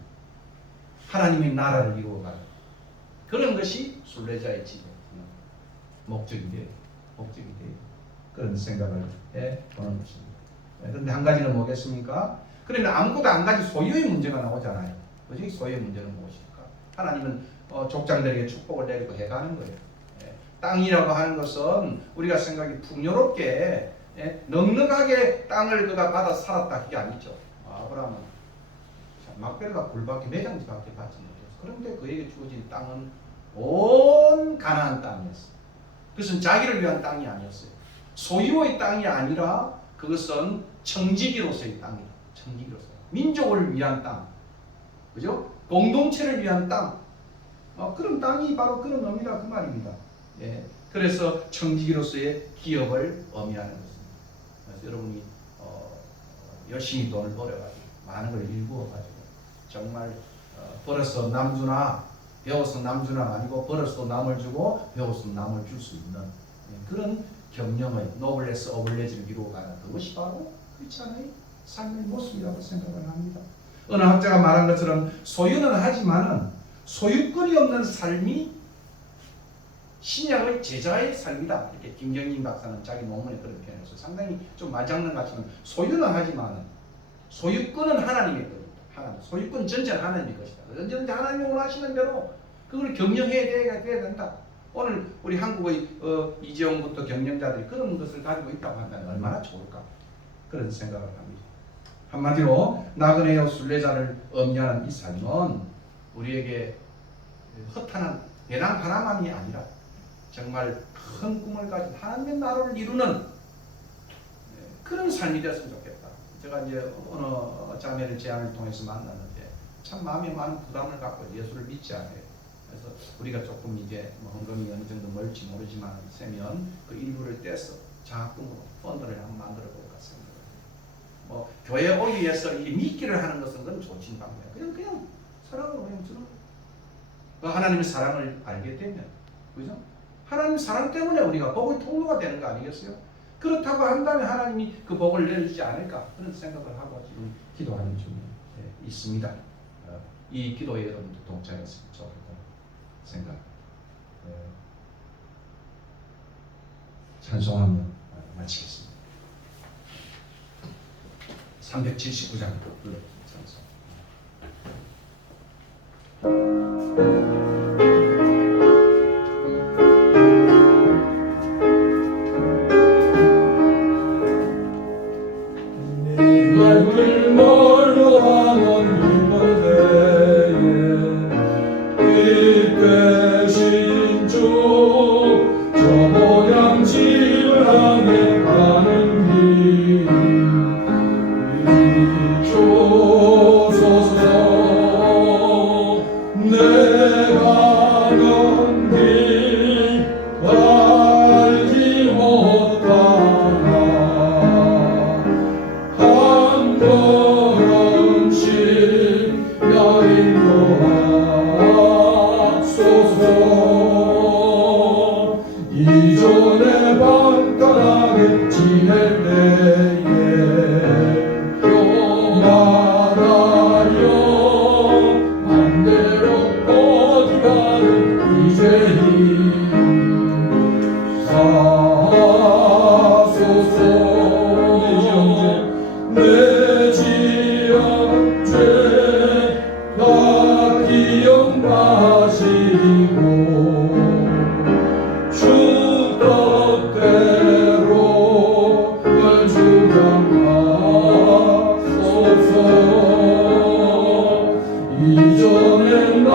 하나님의 나라를 이루어가는 그런 것이 순례자의 지혜 목적이 돼요. 그런 생각을 해보는 것입니다. 그런데 한 가지는 뭐겠습니까? 그러면 아무것도 안 가진 소유의 문제가 나오잖아요. 그것이 소유의 문제는 무엇일까? 하나님은 족장들에게 축복을 내리고 해가는 거예요. 땅이라고 하는 것은 우리가 생각이 풍요롭게 넉넉하게 땅을 그가 받아 살았다, 그게 아니죠. 아브라함은 막벨과 굴밖에 매장지밖에 받지 못했어. 그런데 그에게 주어진 땅은 온 가나안 땅이었어요. 그것은 자기를 위한 땅이 아니었어요. 소유의 땅이 아니라 그것은 청지기로서의 땅이다. 청지기로서 민족을 위한 땅, 그죠? 공동체를 위한 땅, 그런 땅이 바로 그런 의미다, 그 말입니다. 예. 그래서 청지기로서의 기업을 의미하는 것입니다. 그래서 여러분이 열심히 돈을 벌어가지고 많은 걸 일구어가지고 정말 벌어서 남주나 배워서 남주나 아니고 벌어서 남을 주고 배워서 남을 줄 수 있는 그런 경영의 노블레스 오블레즈를 이루어가는 그것이 바로 크리스찬의 삶의 모습이라고 생각을 합니다. 어느 학자가 말한 것처럼 소유는 하지만은 소유권이 없는 삶이 신약의 제자의 삶이다. 이렇게 김경진 박사는 자기 논문에 그렇게 표현해서 상당히 좀 맞장난 같지만 소유는 하지만은 소유권은 하나님의 것이다. 소유권 전체는 하나님의 것이다. 언제든지 하나님이 원하시는 대로 그걸 경영해야 된다. 오늘 우리 한국의 이재용부터 경영자들이 그런 것을 가지고 있다고 한다면 얼마나 좋을까? 그런 생각을 합니다. 한마디로 나그네여 순례자를 의미하는 이 삶은 우리에게 허탄한 배낭 하나만이 아니라 정말 큰 꿈을 가진 하나님의 나라를 이루는 그런 삶이 되었으면 좋겠다. 제가 이제 어느 자매를 제안을 통해서 만났는데 참 마음에 많은 부담을 갖고 예수를 믿지 않아요. 그래서 우리가 조금 이제 헌금이 어느 정도 멀지 모르지만 세면 그 일부를 떼서 장학금으로 펀드를 한번 만들어 볼까 생각해요. 교회 오기 위해서 이 믿기를 하는 것은 그건 좋진 않고요. 그냥 사랑으로 그냥 주는 거예요. 그 하나님의 사랑을 알게 되면, 그죠? 하나님 사랑 때문에 우리가 복의 통로가 되는 거 아니겠어요? 그렇다고 한다면 하나님이 그 복을 내리지 않을까 그런 생각을 하고 지금 기도하는 중에 있습니다. 이 기도에 여러분도 동참했으면 좋겠다 생각. 찬송하며 마치겠습니다. 379장 찬송. 맑을 멀로 하는 이번에 빛대신 주 저 모양 집을 향해 가는 길 주소서 내가 가는 길 알지 못하나 한 걸음씩 나 인도하소서 이전에 방탕하게 지낼 때에 교만하여 맘대로 어디 가는 이제는 사소서 내 지역죄 다 기억마시고 주 뜻대로 날 주장하소서 이전에 날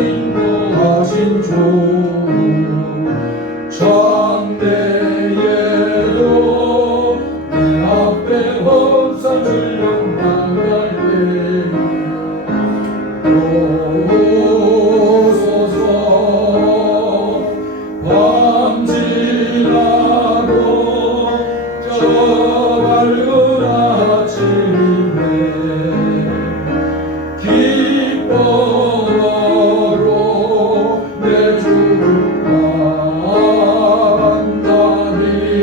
인도하신 주 장래에도 내 앞에 험산 줄령 나갈 때 오소서 밤 지나고 저 밝은 아침에 기뻐로 내 주를 만나리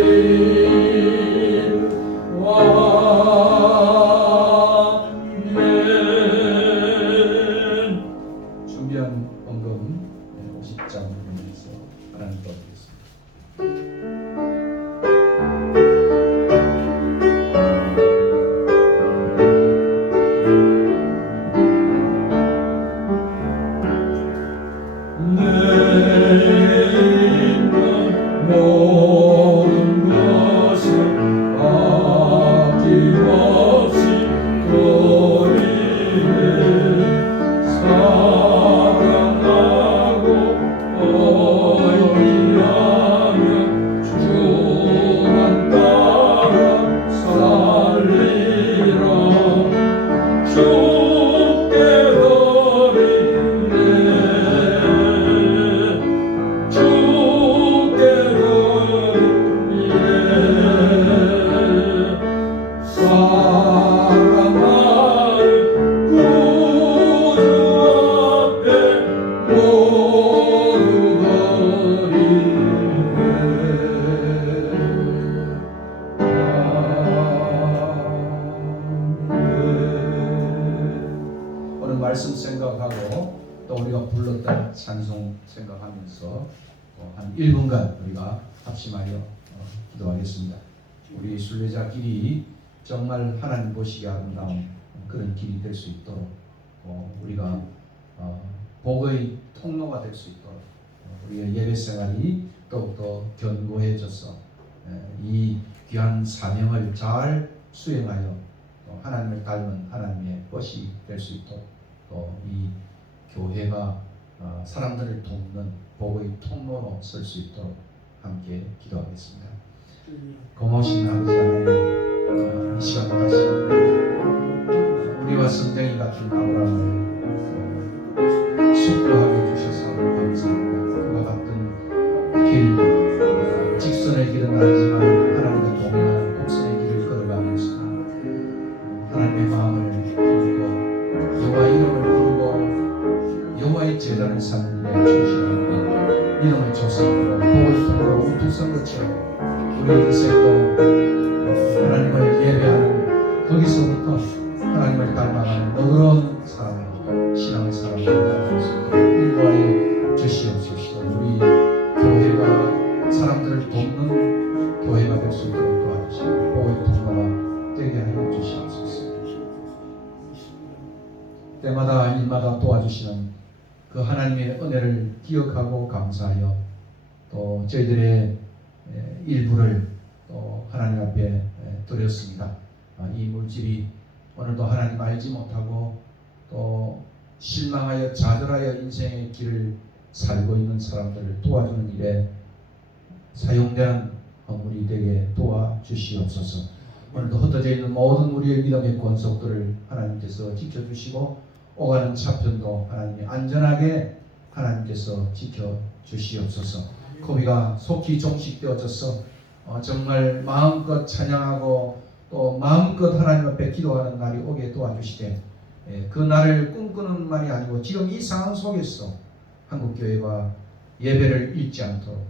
아멘. 준비한 언금 50장에서 하나님 도와주겠습니다. 내 있는 모든 것을 아낌없이 드리네 사랑하고 어휘하며 주만 따라 살리라 주께 드리네 주께 드리네 사랑하는 구주 앞에 모두 드리네 오늘 말씀 생각하고 또 우리가 불렀던 찬송 생각하면서 한 1분간 우리가 합심하여 기도하겠습니다. 우리 순례자길이 정말 하나님 보시기에 아름다운 그런 길이 될 수 있도록 우리가 복의 통로가 될 수 있도록 우리의 예배 생활이 더욱더 견고해져서 이 귀한 사명을 잘 수행하여 하나님을 닮은 하나님의 것이 될 수 있도록 또 이 교회가 사람들을 돕는 복의 통로로 설 수 있도록 함께 기도하겠습니다. 고마우신 아버지 하나님, 이 시간 다시 우리와 성경이 같은 아브라함을 숙고하게 주셔서 감사합니다. 그와 같은 길, 직선의 길은 아니지만 하나님과 동행하는 곡선의 길을 걸어가면서 하나님의 마음을 품고 여호와 이름을 부르고 여호와의 제단을 삼는 일마다 도와주시는 그 하나님의 은혜를 기억하고 감사하여 또 저희들의 일부를 또 하나님 앞에 드렸습니다. 이 물질이 오늘도 하나님 알지 못하고 또 실망하여 좌절하여 인생의 길을 살고 있는 사람들을 도와주는 일에 사용되는 헌물이 되게 도와주시옵소서. 오늘도 흩어져 있는 모든 우리의 믿음의 권속들을 하나님께서 지켜주시고 오가는 차편도 하나님이 안전하게 하나님께서 지켜주시옵소서. 코비가 속히 종식되어져서 정말 마음껏 찬양하고 또 마음껏 하나님 앞에 기도하는 날이 오게 도와주시되 그 날을 꿈꾸는 말이 아니고 지금 이 상황 속에서 한국교회가 예배를 잃지 않도록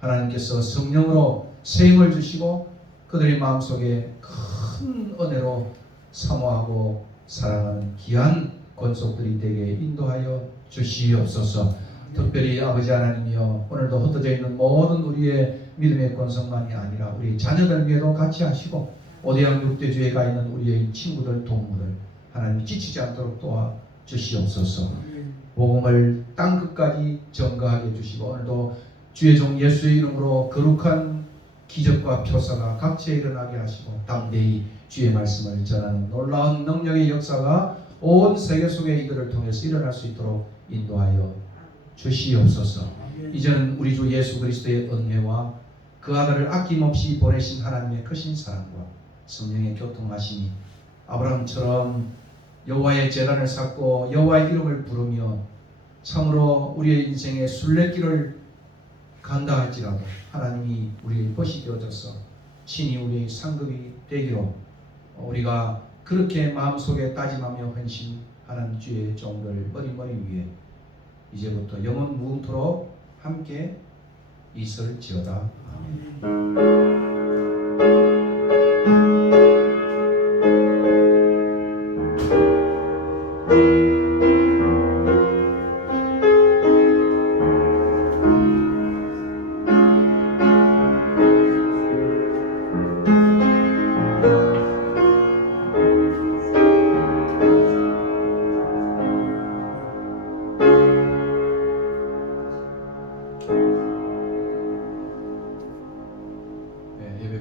하나님께서 성령으로 세임을 주시고 그들의 마음속에 큰 은혜로 사모하고 사랑하는 귀한 권속들이 되게 인도하여 주시옵소서. 특별히 아버지 하나님이여 오늘도 흩어져 있는 모든 우리의 믿음의 권속만이 아니라 우리 자녀들 위에도 같이 하시고 오대양 육대주에 가 있는 우리의 친구들 동무들 하나님이 지치지 않도록 도와주시옵소서. 복음을 땅끝까지 전가하게 해주시고 오늘도 주의 종 예수의 이름으로 거룩한 기적과 표사가 각지에 일어나게 하시고 당대히 주의 말씀을 전하는 놀라운 능력의 역사가 온 세계 속에 이들을 통해서 일어날 수 있도록 인도하여 주시옵소서. 이제는 우리 주 예수 그리스도의 은혜와 그 아들을 아낌없이 보내신 하나님의 크신 사랑과 성령의 교통하심이 아브라함처럼 여호와의 제단을 쌓고 여호와의 이름을 부르며 참으로 우리의 인생의 순례길을 간다 할지라도 하나님이 우리의 벗이 되어져서 친히 우리의 상급이 되기로 우리가 그렇게 마음속에 따짐하며 헌신하는 주의 종들 머리머리 위에 이제부터 영원 무궁토록 함께 있을지어다. 아멘.